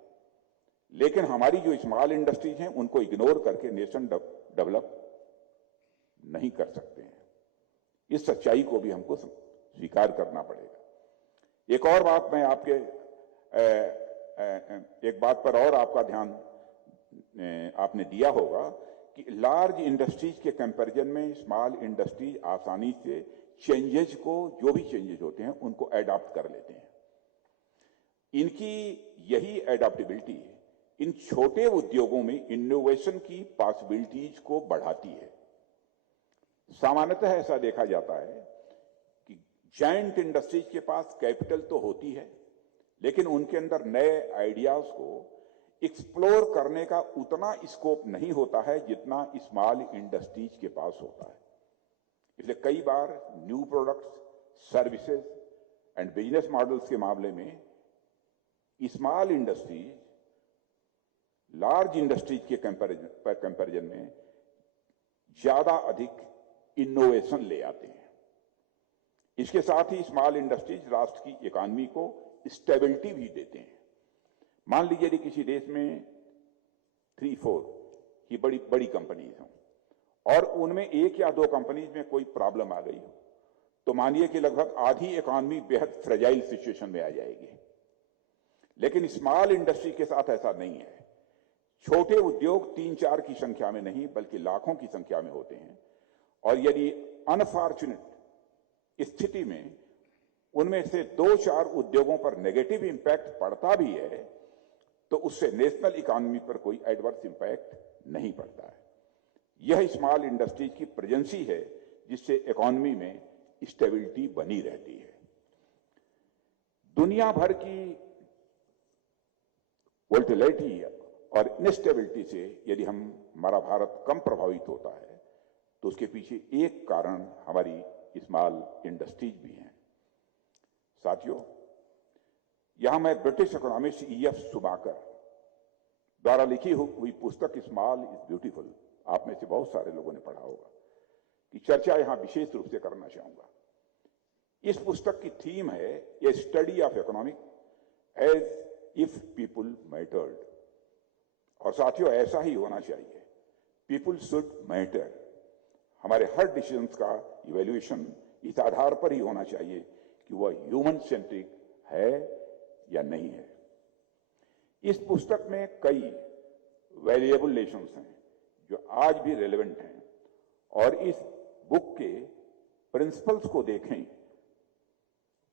लेकिन हमारी जो स्मॉल इंडस्ट्रीज हैं उनको इग्नोर करके नेशन डेवलप नहीं कर सकते हैं। इस सच्चाई को भी हमको स्वीकार करना पड़ेगा। एक और बात मैं आपके एक बात पर और आपका ध्यान आपने दिया होगा कि लार्ज इंडस्ट्रीज के कंपैरिजन में स्मॉल इंडस्ट्रीज आसानी से चेंजेस को, जो भी चेंजेस होते हैं उनको एडॉप्ट कर लेते हैं। इनकी यही एडॉप्टेबिलिटी इन छोटे उद्योगों में इनोवेशन की पॉसिबिलिटीज को बढ़ाती है। सामान्यतः ऐसा देखा जाता है कि जायंट इंडस्ट्रीज के पास कैपिटल तो होती है, लेकिन उनके अंदर नए आइडियाज को एक्सप्लोर करने का उतना स्कोप नहीं होता है जितना स्मॉल इंडस्ट्रीज के पास होता है। इसलिए कई बार new products, services and business models के मामले में स्मॉल इंडस्ट्रीज लार्ज इंडस्ट्रीज के कंपैरिजन में ज्यादा अधिक इनोवेशन ले आते हैं। इसके साथ ही स्मॉल इंडस्ट्रीज राष्ट्र की इकोनॉमी को स्टेबिलिटी भी देते हैं। मान लीजिए यदि किसी देश में 3-4 ही बड़ी बड़ी कंपनीज हों और उनमें 1 या 2 कंपनीज में कोई प्रॉब्लम आ गई हो, तो मानिए कि लगभग आधी इकोनॉमी बेहद फ्रेजाइल सिचुएशन में आ जाएगी। लेकिन स्मॉल इंडस्ट्री के साथ ऐसा नहीं है। छोटे उद्योग 3-4 की संख्या में नहीं बल्कि लाखों की संख्या में होते हैं, और यदि अनफॉर्चुनेट स्थिति में उनमें से 2-4 उद्योगों पर नेगेटिव इंपैक्ट पड़ता भी है तो उससे नेशनल इकोनॉमी पर कोई एडवर्स इंपैक्ट नहीं पड़ता है। यह स्मॉल इंडस्ट्रीज की प्रेजेंसी है जिससे इकोनॉमी में स्टेबिलिटी बनी रहती है। दुनिया भर की वोलेटिलिटी और इनस्टेबिलिटी से यदि हमारा भारत कम प्रभावित होता है तो उसके पीछे एक कारण हमारी स्मॉल इंडस्ट्रीज भी हैं। साथियों, यहां मैं ब्रिटिश इकोनॉमिस्ट E.F. सुबाकर द्वारा लिखी हुई पुस्तक स्मॉल इज ब्यूटीफुल, आप में से बहुत सारे लोगों ने पढ़ा होगा, की चर्चा यहां विशेष रूप से करना चाहूंगा। इस पुस्तक की थीम है a study of economic as if people mattered. और साथियों, ऐसा ही होना चाहिए। People should matter. हमारे हर डिसीजंस का इवैल्यूएशन इस आधार पर ही होना चाहिए कि वह ह्यूमन सेंट्रिक है या नहीं है। इस पुस्तक में कई वैल्यूएबल लेसन्स हैं जो आज भी रेलेवेंट हैं, और इस बुक के प्रिंसिपल्स को देखें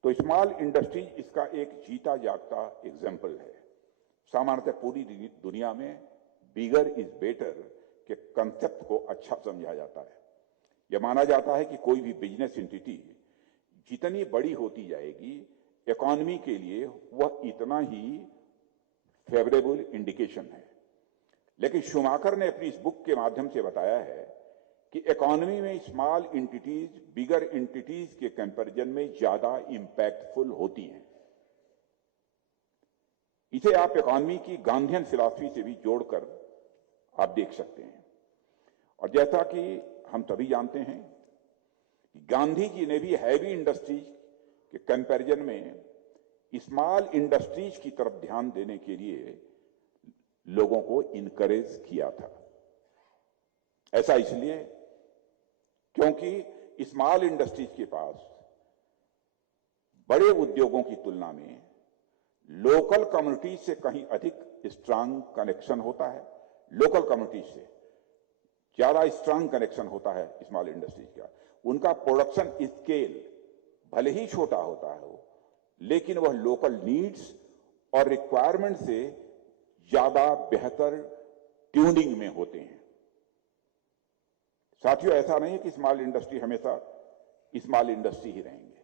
तो स्मॉल इंडस्ट्रीज इसका एक जीता जागता एग्जाम्पल है। सामान्यतः पूरी दुनिया में बिगर इज बेटर के कंसेप्ट को अच्छा समझा जाता है। यह माना जाता है कि कोई भी बिजनेस एंटिटी जितनी बड़ी होती जाएगी इकोनॉमी के लिए वह इतना ही फेवरेबल इंडिकेशन है। लेकिन शुमाकर ने अपनी इस बुक के माध्यम से बताया है कि इकोनॉमी में स्मॉल एंटिटीज बिगर एंटिटीज के कंपैरिजन में ज्यादा इंपैक्टफुल होती हैं। इसे आप इकोनॉमी की गांधीयन फिलॉसफी से भी जोड़कर आप देख सकते हैं। और जैसा कि हम सभी जानते हैं कि गांधी जी ने भी हैवी इंडस्ट्रीज के कंपैरिजन में स्मॉल इंडस्ट्रीज की तरफ ध्यान देने के लिए लोगों को इनकरेज किया था। ऐसा इसलिए क्योंकि स्मॉल इंडस्ट्रीज के पास बड़े उद्योगों की तुलना में लोकल कम्युनिटीज से कहीं अधिक स्ट्रांग कनेक्शन होता है। लोकल कम्युनिटीज से ज्यादा स्ट्रांग कनेक्शन होता है स्मॉल इंडस्ट्रीज का। उनका प्रोडक्शन स्केल भले ही छोटा होता है लेकिन वह लोकल नीड्स और रिक्वायरमेंट से ज्यादा बेहतर ट्यूनिंग में होते हैं। साथियों, ऐसा नहीं है कि स्मॉल इंडस्ट्री हमेशा स्मॉल इंडस्ट्री ही रहेंगे।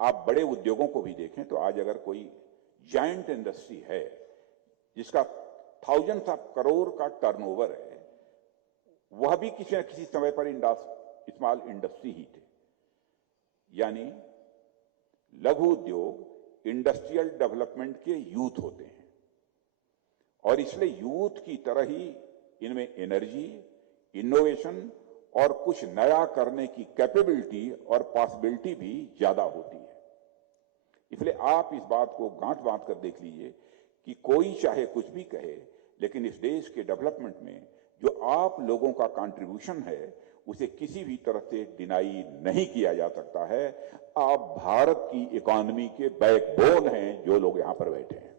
आप बड़े उद्योगों को भी देखें तो आज अगर कोई जायंट इंडस्ट्री है जिसका थाउजेंड्स ऑफ करोड़ का टर्नओवर है, वह भी किसी न किसी समय पर स्मॉल इंडस्ट्री ही थे। यानी लघु उद्योग इंडस्ट्रियल डेवलपमेंट के यूथ होते हैं, और इसलिए यूथ की तरह ही इनमें एनर्जी, इनोवेशन और कुछ नया करने की कैपेबिलिटी और पॉसिबिलिटी भी ज्यादा होती है। इसलिए आप इस बात को गांठ बांध कर देख लीजिए कि कोई चाहे कुछ भी कहे, लेकिन इस देश के डेवलपमेंट में जो आप लोगों का कंट्रीब्यूशन है उसे किसी भी तरह से डिनाई नहीं किया जा सकता है। आप भारत की इकोनॉमी के बैकबोन हैं जो लोग यहां पर बैठे हैं।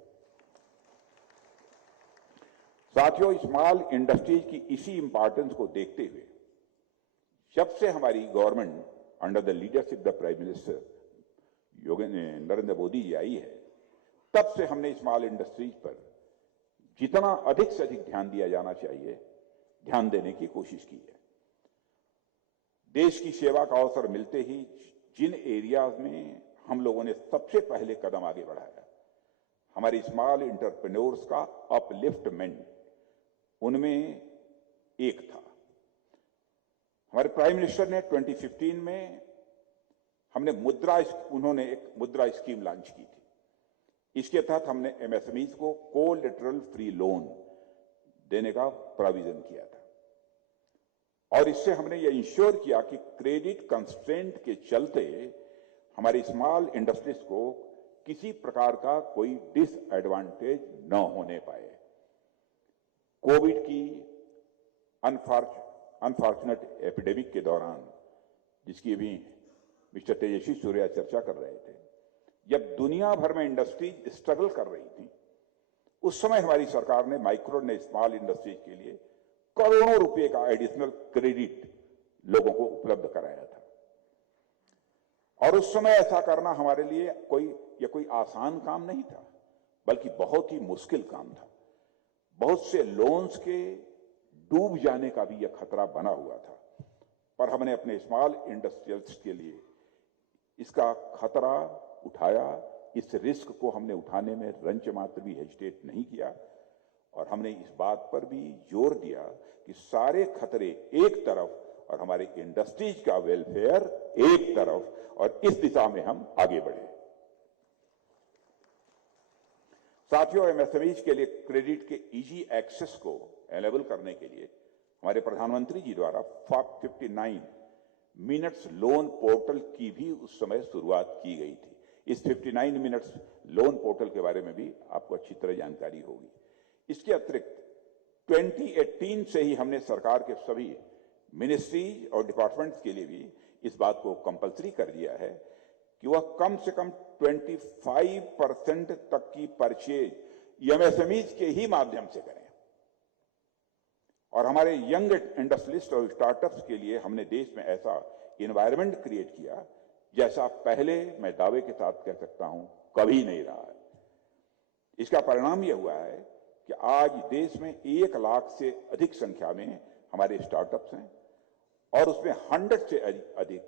साथियों, स्मॉल इंडस्ट्रीज की इसी इंपॉर्टेंस को देखते हुए जब से हमारी government under the leadership the prime minister Narendra Modi ji आई है, तब से हमने स्मॉल इंडस्ट्रीज पर जितना अधिक से अधिक ध्यान दिया जाना चाहिए, ध्यान देने की कोशिश की है। देश की सेवा का अवसर मिलते ही जिन एरियाज में हम लोगों ने सबसे पहले कदम आगे बढ़ाया, हमारी स्मॉल एंटरप्रेन्योर्स का अपलिफ्टमेंट उनमें एक था। हमारे प्राइम मिनिस्टर ने 2015 में उन्होंने एक मुद्रा स्कीम लॉन्च की थी। इसके तहत हमने एमएसएमईज को कोलैटरल फ्री लोन देने का प्रोविजन किया था और इससे हमने ये इंश्योर किया कि क्रेडिट कंस्ट्रेंट के चलते हमारी स्मॉल इंडस्ट्रीज को किसी प्रकार का कोई डिसएडवांटेज न होने पाए। कोविड की अनफॉर्चुनेट एपिडेमिक के दौरान, जिसकी अभी मिस्टर तेजस्वी सूर्या चर्चा कर रहे थे, जब दुनिया भर में इंडस्ट्रीज स्ट्रगल कर रही थी, उस समय हमारी सरकार ने माइक्रो ने स्मॉल इंडस्ट्रीज के लिए करोड़ों रुपए का एडिशनल क्रेडिट लोगों को उपलब्ध कराया था। और उस समय ऐसा करना हमारे लिए कोई आसान काम नहीं था, बल्कि बहुत ही मुश्किल काम था। बहुत से लोन्स के डूब जाने का भी यह खतरा बना हुआ था, पर हमने अपने स्मॉल इंडस्ट्रियल्स के लिए इसका खतरा उठाया। इस रिस्क को हमने उठाने में रंच मात्र भी हेजिटेट नहीं किया और हमने इस बात पर भी जोर दिया कि सारे खतरे एक तरफ और हमारे इंडस्ट्रीज का वेलफेयर एक तरफ, और इस दिशा में हम आगे बढ़े। साथियों, एमएसएमईज के लिए क्रेडिट के इजी एक्सेस को एनेबल करने के लिए हमारे प्रधानमंत्री जी द्वारा 59 मिनट्स लोन पोर्टल की भी उस समय शुरुआत की गई थी। इस 59 मिनट्स लोन पोर्टल के बारे में भी आपको अच्छी तरह जानकारी होगी। इसके अतिरिक्त 2018 से ही हमने सरकार के सभी मिनिस्ट्रीज और डिपार्टमेंट्स के लिए भी इस बात को कंपलसरी कर दिया है कि वह कम से कम 25% तक की परचेज एमएसएमईज के ही माध्यम से करें। और हमारे यंग इंडस्ट्रियलिस्ट और स्टार्टअप्स के लिए हमने देश में ऐसा एनवायरनमेंट क्रिएट किया जैसा पहले मैं दावे के साथ कह सकता हूं कभी नहीं रहा है। इसका परिणाम यह हुआ है कि आज देश में 1 लाख से अधिक संख्या में हमारे स्टार्टअप्स हैं और उसमें 100 से अधिक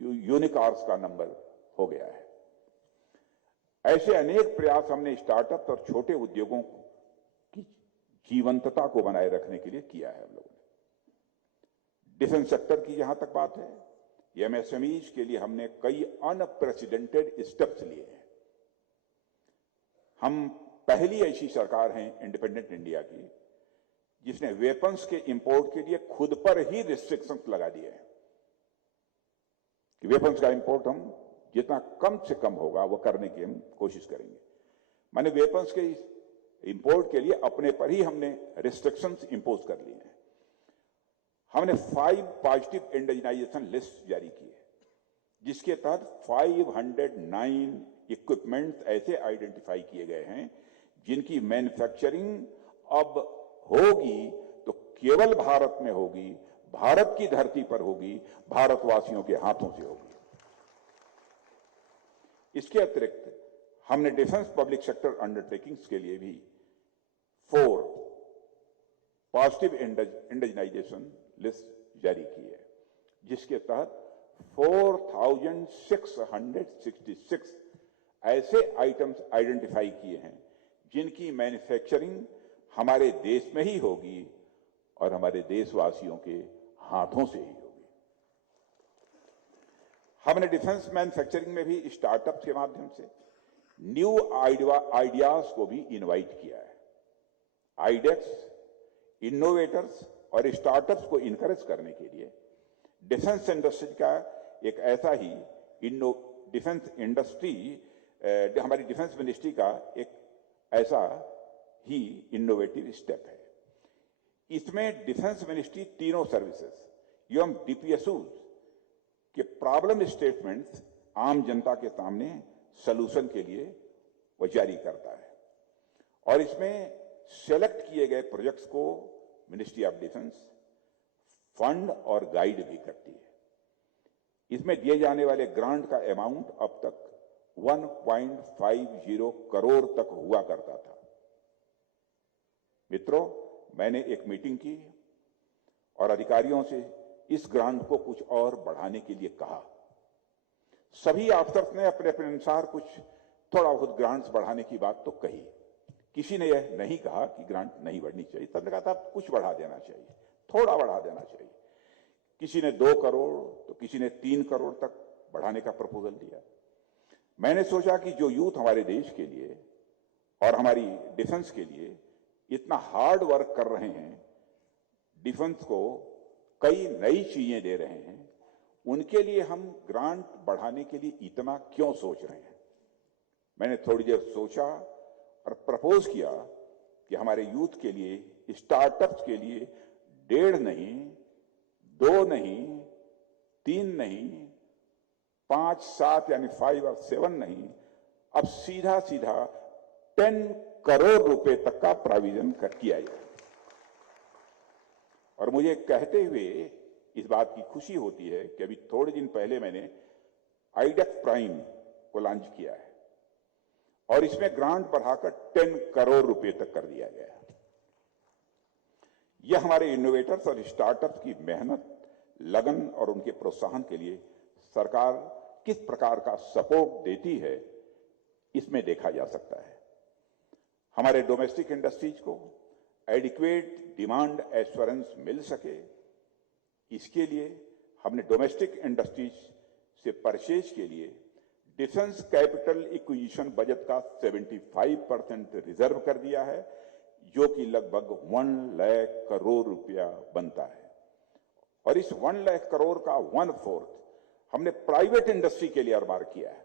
यूनिकॉर्न्स का नंबर हो गया है। ऐसे अनेक प्रयास हमने स्टार्टअप और छोटे उद्योगों की जीवंतता को बनाए रखने के लिए किया है। हम लोगों ने डिफेंस सेक्टर की जहां तक बात है, एमएसएमईज के लिए हमने कई अनप्रेसिडेंटेड स्टेप्स लिए हैं। हम पहली ऐसी सरकार हैं इंडिपेंडेंट इंडिया की जिसने वेपन्स के इंपोर्ट के लिए खुद पर ही रिस्ट्रिक्शंस लगा दिए हैं कि वेपन्स का इंपोर्ट हम जितना कम से कम होगा वो करने की हम कोशिश करेंगे। माने वेपन्स के इंपोर्ट के लिए अपने पर ही हमने रिस्ट्रिक्शंस इंपोज कर लिए हैं। हमने 5 पॉजिटिव इंडिजिनाइजेशन लिस्ट जारी की है, जिसके तहत 509 इक्विपमेंट्स ऐसे आइडेंटिफाई किए गए हैं जिनकी मैन्युफैक्चरिंग अब होगी तो केवल भारत में होगी, भारत की धरती पर होगी, भारतवासियों के हाथों से होगी। इसके अतिरिक्त हमने डिफेंस पब्लिक सेक्टर अंडरटेकिंग्स के लिए भी 4 पॉजिटिव इंडिजिनाइजेशन लिस्ट जारी की है, जिसके तहत 4666 ऐसे आइटम्स आइडेंटिफाई किए हैं जिनकी मैन्युफैक्चरिंग हमारे देश में ही होगी और हमारे देशवासियों के हाथों से ही होगी। हमने डिफेंस मैन्युफैक्चरिंग में भी स्टार्टअप्स के माध्यम से न्यू आइडियाज को भी इनवाइट किया है। आइडेक्स, इनोवेटर्स और स्टार्टअप्स को इनकरेज करने के लिए डिफेंस इंडस्ट्री का एक ऐसा ही डिफेंस इंडस्ट्री हमारी डिफेंस मिनिस्ट्री का एक ऐसा ही इनोवेटिव स्टेप है। इसमें डिफेंस मिनिस्ट्री तीनों सर्विसेज एवं डीपीएसयू के प्रॉब्लम स्टेटमेंट्स आम जनता के सामने सलूशन के लिए वो जारी करता है और इसमें सेलेक्ट किए गए प्रोजेक्ट्स को मिनिस्ट्री ऑफ डिफेंस फंड और गाइड भी करती है। इसमें दिए जाने वाले ग्रांट का अमाउंट अब तक 1.50 करोड़ तक हुआ करता था। मित्रों, मैंने एक मीटिंग की और अधिकारियों से इस ग्रांट को कुछ और बढ़ाने के लिए कहा। सभी अफसर्स ने अपने अपने अनुसार कुछ थोड़ा बहुत ग्रांट्स बढ़ाने की बात तो कही। किसी ने यह नहीं कहा कि ग्रांट नहीं बढ़नी चाहिए। सबने कहा था कुछ बढ़ा देना चाहिए, थोड़ा बढ़ा देना चाहिए। किसी ने 2 करोड़ तो किसी ने 3 करोड़ तक बढ़ाने का प्रपोजल दिया। मैंने सोचा कि जो यूथ हमारे देश के लिए और हमारी डिफेंस के लिए इतना हार्ड वर्क कर रहे हैं, डिफेंस को कई नई चीजें दे रहे हैं, उनके लिए हम ग्रांट बढ़ाने के लिए इतना क्यों सोच रहे हैं। मैंने थोड़ी देर सोचा और प्रपोज किया कि हमारे यूथ के लिए, स्टार्टअप्स के लिए 1.5 नहीं, 2 नहीं, 3 नहीं, 5, 7 यानी 5 और 7 नहीं, अब सीधा सीधा 10 करोड़ रुपए तक का प्रोविजन किया जाए। और मुझे कहते हुए इस बात की खुशी होती है कि अभी थोड़े दिन पहले मैंने आईडेक्स प्राइम को लॉन्च किया है और इसमें ग्रांट बढ़ाकर 10 करोड़ रुपए तक कर दिया गया है। यह हमारे इनोवेटर्स और स्टार्टअप्स की मेहनत, लगन और उनके प्रोत्साहन के लिए सरकार किस प्रकार का सपोर्ट देती है, इसमें देखा जा सकता है। हमारे डोमेस्टिक इंडस्ट्रीज को एडिक्वेट डिमांड एश्योरेंस मिल सके, इसके लिए हमने डोमेस्टिक इंडस्ट्रीज से परचेज के लिए डिफेंस कैपिटल इक्विजिशन बजट का 75% रिजर्व कर दिया है, जो कि लगभग 1 लाख करोड़ रुपया बनता है। और इस 1 लाख करोड़ का 1/4 हमने प्राइवेट इंडस्ट्री के लिए एरमार्क किया है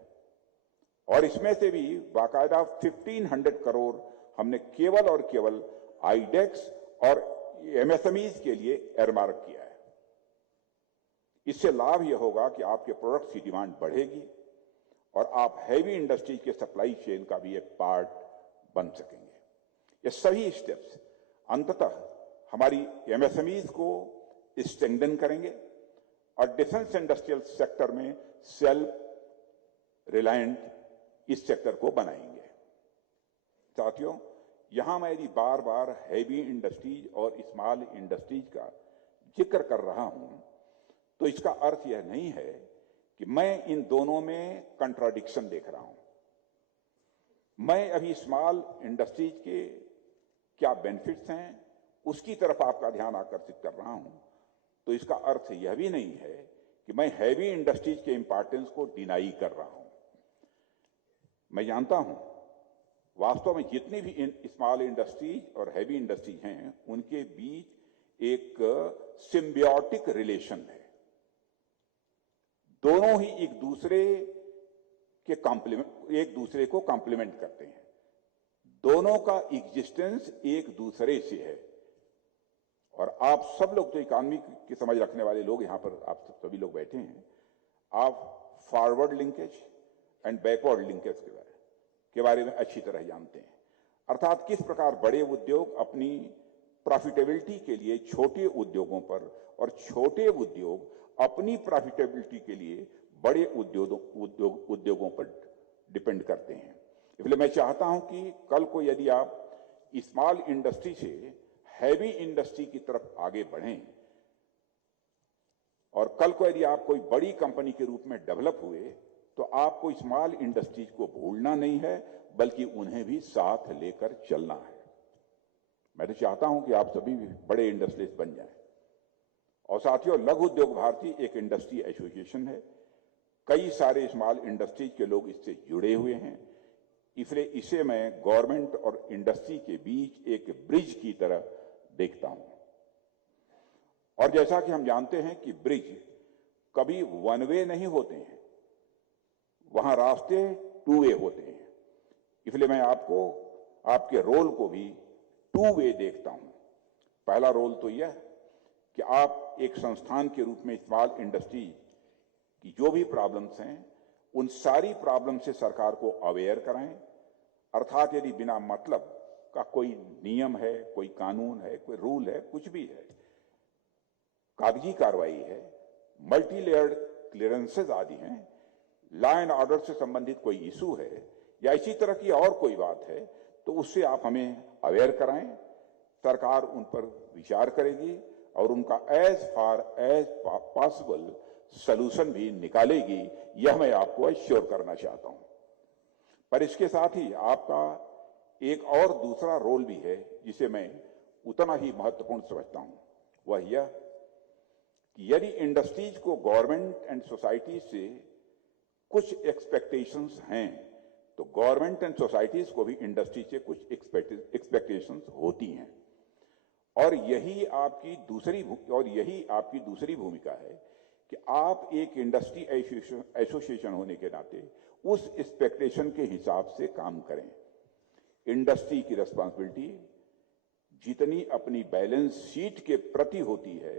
और इसमें से भी बाकायदा 1500 करोड़ हमने केवल और केवल आईडेक्स और एमएसएमईज के लिए एरमार्क किया है। इससे लाभ यह होगा कि आपके प्रोडक्ट्स की डिमांड बढ़ेगी और आप हैवी इंडस्ट्रीज के सप्लाई चेन का भी एक पार्ट बन सकेंगे। ये सभी स्टेप्स अंततः हमारी एमएसएमईज को स्ट्रेंथन करेंगे और डिफेंस इंडस्ट्रियल सेक्टर में सेल्फ रिलायंट इस सेक्टर को बनाएंगे। साथियों, यहां मैं यदि बार बार हैवी इंडस्ट्रीज और स्मॉल इंडस्ट्रीज का जिक्र कर रहा हूं तो इसका अर्थ यह नहीं है कि मैं इन दोनों में कंट्राडिक्शन देख रहा हूं। मैं अभी स्मॉल इंडस्ट्रीज के क्या बेनिफिट्स हैं उसकी तरफ आपका ध्यान आकर्षित कर रहा हूं, तो इसका अर्थ यह भी नहीं है कि मैं हैवी इंडस्ट्रीज के इंपॉर्टेंस को डिनाई कर रहा हूं। मैं जानता हूं वास्तव में जितनी भी स्मॉल इंडस्ट्रीज और हैवी इंडस्ट्रीज हैं उनके बीच एक सिम्बियोटिक रिलेशन है। दोनों ही एक दूसरे को कॉम्प्लीमेंट करते हैं। दोनों का एग्जिस्टेंस एक दूसरे से है। और आप सब लोग तो इकोनॉमी की समझ रखने वाले लोग यहां पर आप सभी लोग बैठे हैं, आप forward linkage and backward linkage के बारे में अच्छी तरह जानते हैं। अर्थात किस प्रकार बड़े उद्योग अपनी प्रॉफिटेबिलिटी के लिए छोटे उद्योगों पर और छोटे उद्योग अपनी प्रॉफिटेबिलिटी के लिए बड़े उद्योगों पर डिपेंड करते हैं। इसलिए मैं चाहता हूं कि कल को यदि आप स्मॉल इंडस्ट्री से हैवी इंडस्ट्री की तरफ आगे बढ़ें और कल को यदि आप कोई बड़ी कंपनी के रूप में डेवलप हुए तो आपको स्मॉल इंडस्ट्रीज को भूलना नहीं है, बल्कि उन्हें भी साथ लेकर चलना है। मैं तो चाहता हूं कि आप सभी बड़े इंडस्ट्रीज बन जाएं। और साथियों, लघु उद्योग भारती एक इंडस्ट्री एसोसिएशन है। कई सारे स्मॉल इंडस्ट्रीज के लोग इससे जुड़े हुए हैं। इसलिए इसे मैं गवर्नमेंट और इंडस्ट्री के बीच एक ब्रिज की तरह देखता हूं। और जैसा कि हम जानते हैं कि ब्रिज कभी वन वे नहीं होते हैं, वहां रास्ते टू वे होते हैं। इसलिए मैं आपको आपके रोल को भी टू वे देखता हूं। पहला रोल तो यह कि आप एक संस्थान के रूप में स्मॉल इंडस्ट्री की जो भी प्रॉब्लम्स हैं उन सारी प्रॉब्लम से सरकार को अवेयर कराएं। अर्थात यदि बिना मतलब का कोई नियम है, कोई कानून है, कोई रूल है, कुछ भी है, कागजी कार्रवाई है, मल्टी लेयर्ड क्लियरेंसेज आदि हैं, लॉ एंड ऑर्डर से संबंधित कोई इशू है या इसी तरह की और कोई बात है, तो उससे आप हमें अवेयर कराएं। सरकार उन पर विचार करेगी और उनका as far as possible solution भी निकालेगी। यह मैं आपको एश्योर करना चाहता हूं। पर इसके साथ ही आपका एक और दूसरा रोल भी है जिसे मैं उतना ही महत्वपूर्ण समझता हूं। वह यह कि यदि इंडस्ट्रीज को गवर्नमेंट एंड सोसाइटी से कुछ एक्सपेक्टेशंस हैं तो गवर्नमेंट एंड सोसाइटीज को भी इंडस्ट्री से कुछ एक्सपेक्टेशंस होती हैं। और यही आपकी दूसरी भूमिका है कि आप एक इंडस्ट्री एसोसिएशन होने के नाते उस एक्सपेक्टेशन के हिसाब से काम करें। इंडस्ट्री की रिस्पांसिबिलिटी जितनी अपनी बैलेंस शीट के प्रति होती है,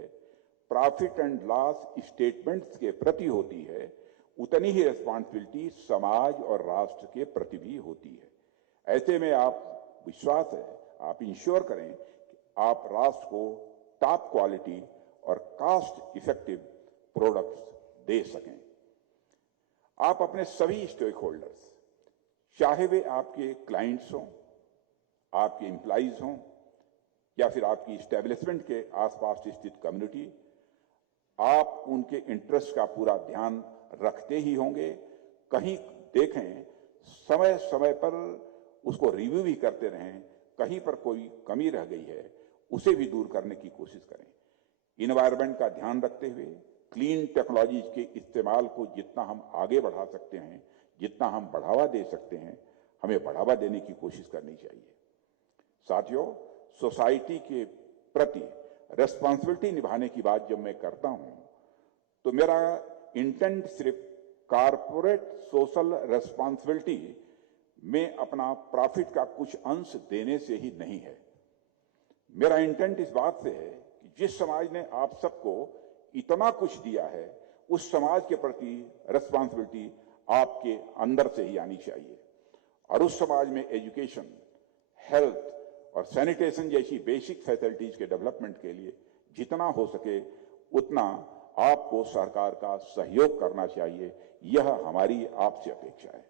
प्रॉफिट एंड लॉस स्टेटमेंट्स के प्रति होती है, उतनी ही रिस्पांसिबिलिटी समाज और राष्ट्र के प्रति भी होती है। ऐसे में आप विश्वास है, आप इंश्योर करें कि आप राष्ट्र को टॉप क्वालिटी और कॉस्ट इफेक्टिव प्रोडक्ट्स दे सकें। आप अपने सभी स्टेक होल्डर्स, चाहे वे आपके क्लाइंट्स हों, आपके एम्प्लॉइज हों या फिर आपकी इस्टेब्लिशमेंट के आसपास स्थित कम्युनिटी, आप उनके इंटरेस्ट का पूरा ध्यान रखते ही होंगे। कहीं देखें, समय समय पर उसको रिव्यू भी करते रहें, कहीं पर कोई कमी रह गई है उसे भी दूर करने की कोशिश करें। इन्वायरमेंट का ध्यान रखते हुए क्लीन टेक्नोलॉजी के इस्तेमाल को जितना हम आगे बढ़ा सकते हैं, जितना हम बढ़ावा दे सकते हैं, हमें बढ़ावा देने की कोशिश करनी चाहिए। साथियों, सोसाइटी के प्रति रेस्पॉन्सिबिलिटी निभाने की बात जब मैं करता हूं तो मेरा इंटेंट सिर्फ कारपोरेट सोशल रेस्पॉन्सिबिलिटी में अपना प्रॉफिट का कुछ अंश देने से ही नहीं है। मेरा इंटेंट इस बात से है कि जिस समाज ने आप सबको इतना कुछ दिया है, उस समाज के प्रति रेस्पॉन्सिबिलिटी आपके अंदर से ही आनी चाहिए। और उस समाज में एजुकेशन, हेल्थ और सैनिटेशन जैसी बेसिक फैसिलिटीज के डेवलपमेंट के लिए जितना हो सके उतना आपको सरकार का सहयोग करना चाहिए। यह हमारी आपसे अपेक्षा है।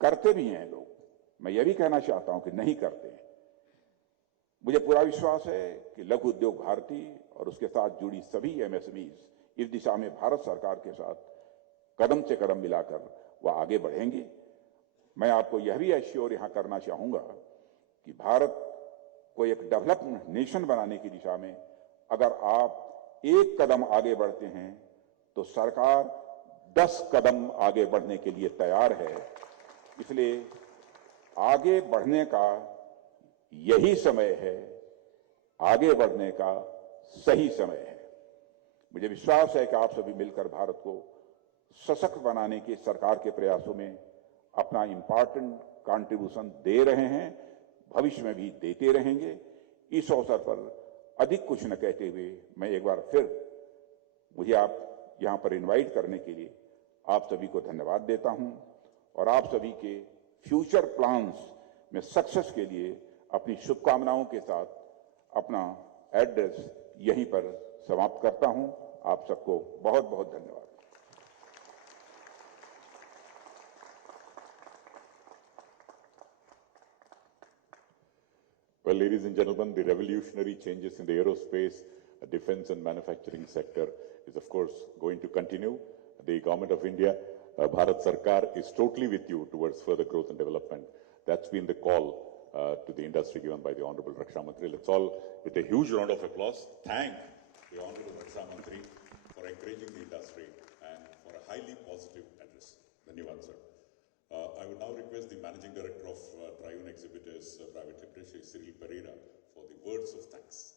करते भी हैं लोग, मैं यह भी कहना चाहता हूं कि नहीं करते हैं। मुझे पूरा विश्वास है कि लघु उद्योग भारती और उसके साथ जुड़ी सभी एमएसएमईज इस दिशा में भारत सरकार के साथ कदम से कदम मिलाकर वह आगे बढ़ेंगे। मैं आपको यह भी एश्योर यहां करना चाहूंगा कि भारत को एक डेवलप्ड नेशन बनाने की दिशा में अगर आप एक कदम आगे बढ़ते हैं तो सरकार 10 कदम आगे बढ़ने के लिए तैयार है। इसलिए आगे बढ़ने का यही समय है, आगे बढ़ने का सही समय है। मुझे विश्वास है कि आप सभी मिलकर भारत को सशक्त बनाने के सरकार के प्रयासों में अपना इंपॉर्टेंट कंट्रीब्यूशन दे रहे हैं, भविष्य में भी देते रहेंगे। इस अवसर पर अधिक कुछ न कहते हुए मैं एक बार फिर मुझे आप यहां पर इनवाइट करने के लिए आप सभी को धन्यवाद देता हूं और आप सभी के फ्यूचर प्लान्स में सक्सेस के लिए अपनी शुभकामनाओं के साथ अपना एड्रेस यहीं पर समाप्त करता हूं। आप सबको बहुत बहुत धन्यवाद। Well, ladies and gentlemen, the revolutionary changes in the aerospace, defense and manufacturing sector is of course going to continue. The government of India, Bharat Sarkar, is totally with you towards further growth and development. That's been the call to the industry given by the Honorable Raksha Mantri. Let's all, with a huge round of applause, thank the Honorable Raksha Mantri for encouraging the industry and for a highly positive address. Dhanyavad, sir. I would now request the Managing Director of Triune Exhibitors Private Limited, Shri Cyril Pereira, for the words of thanks.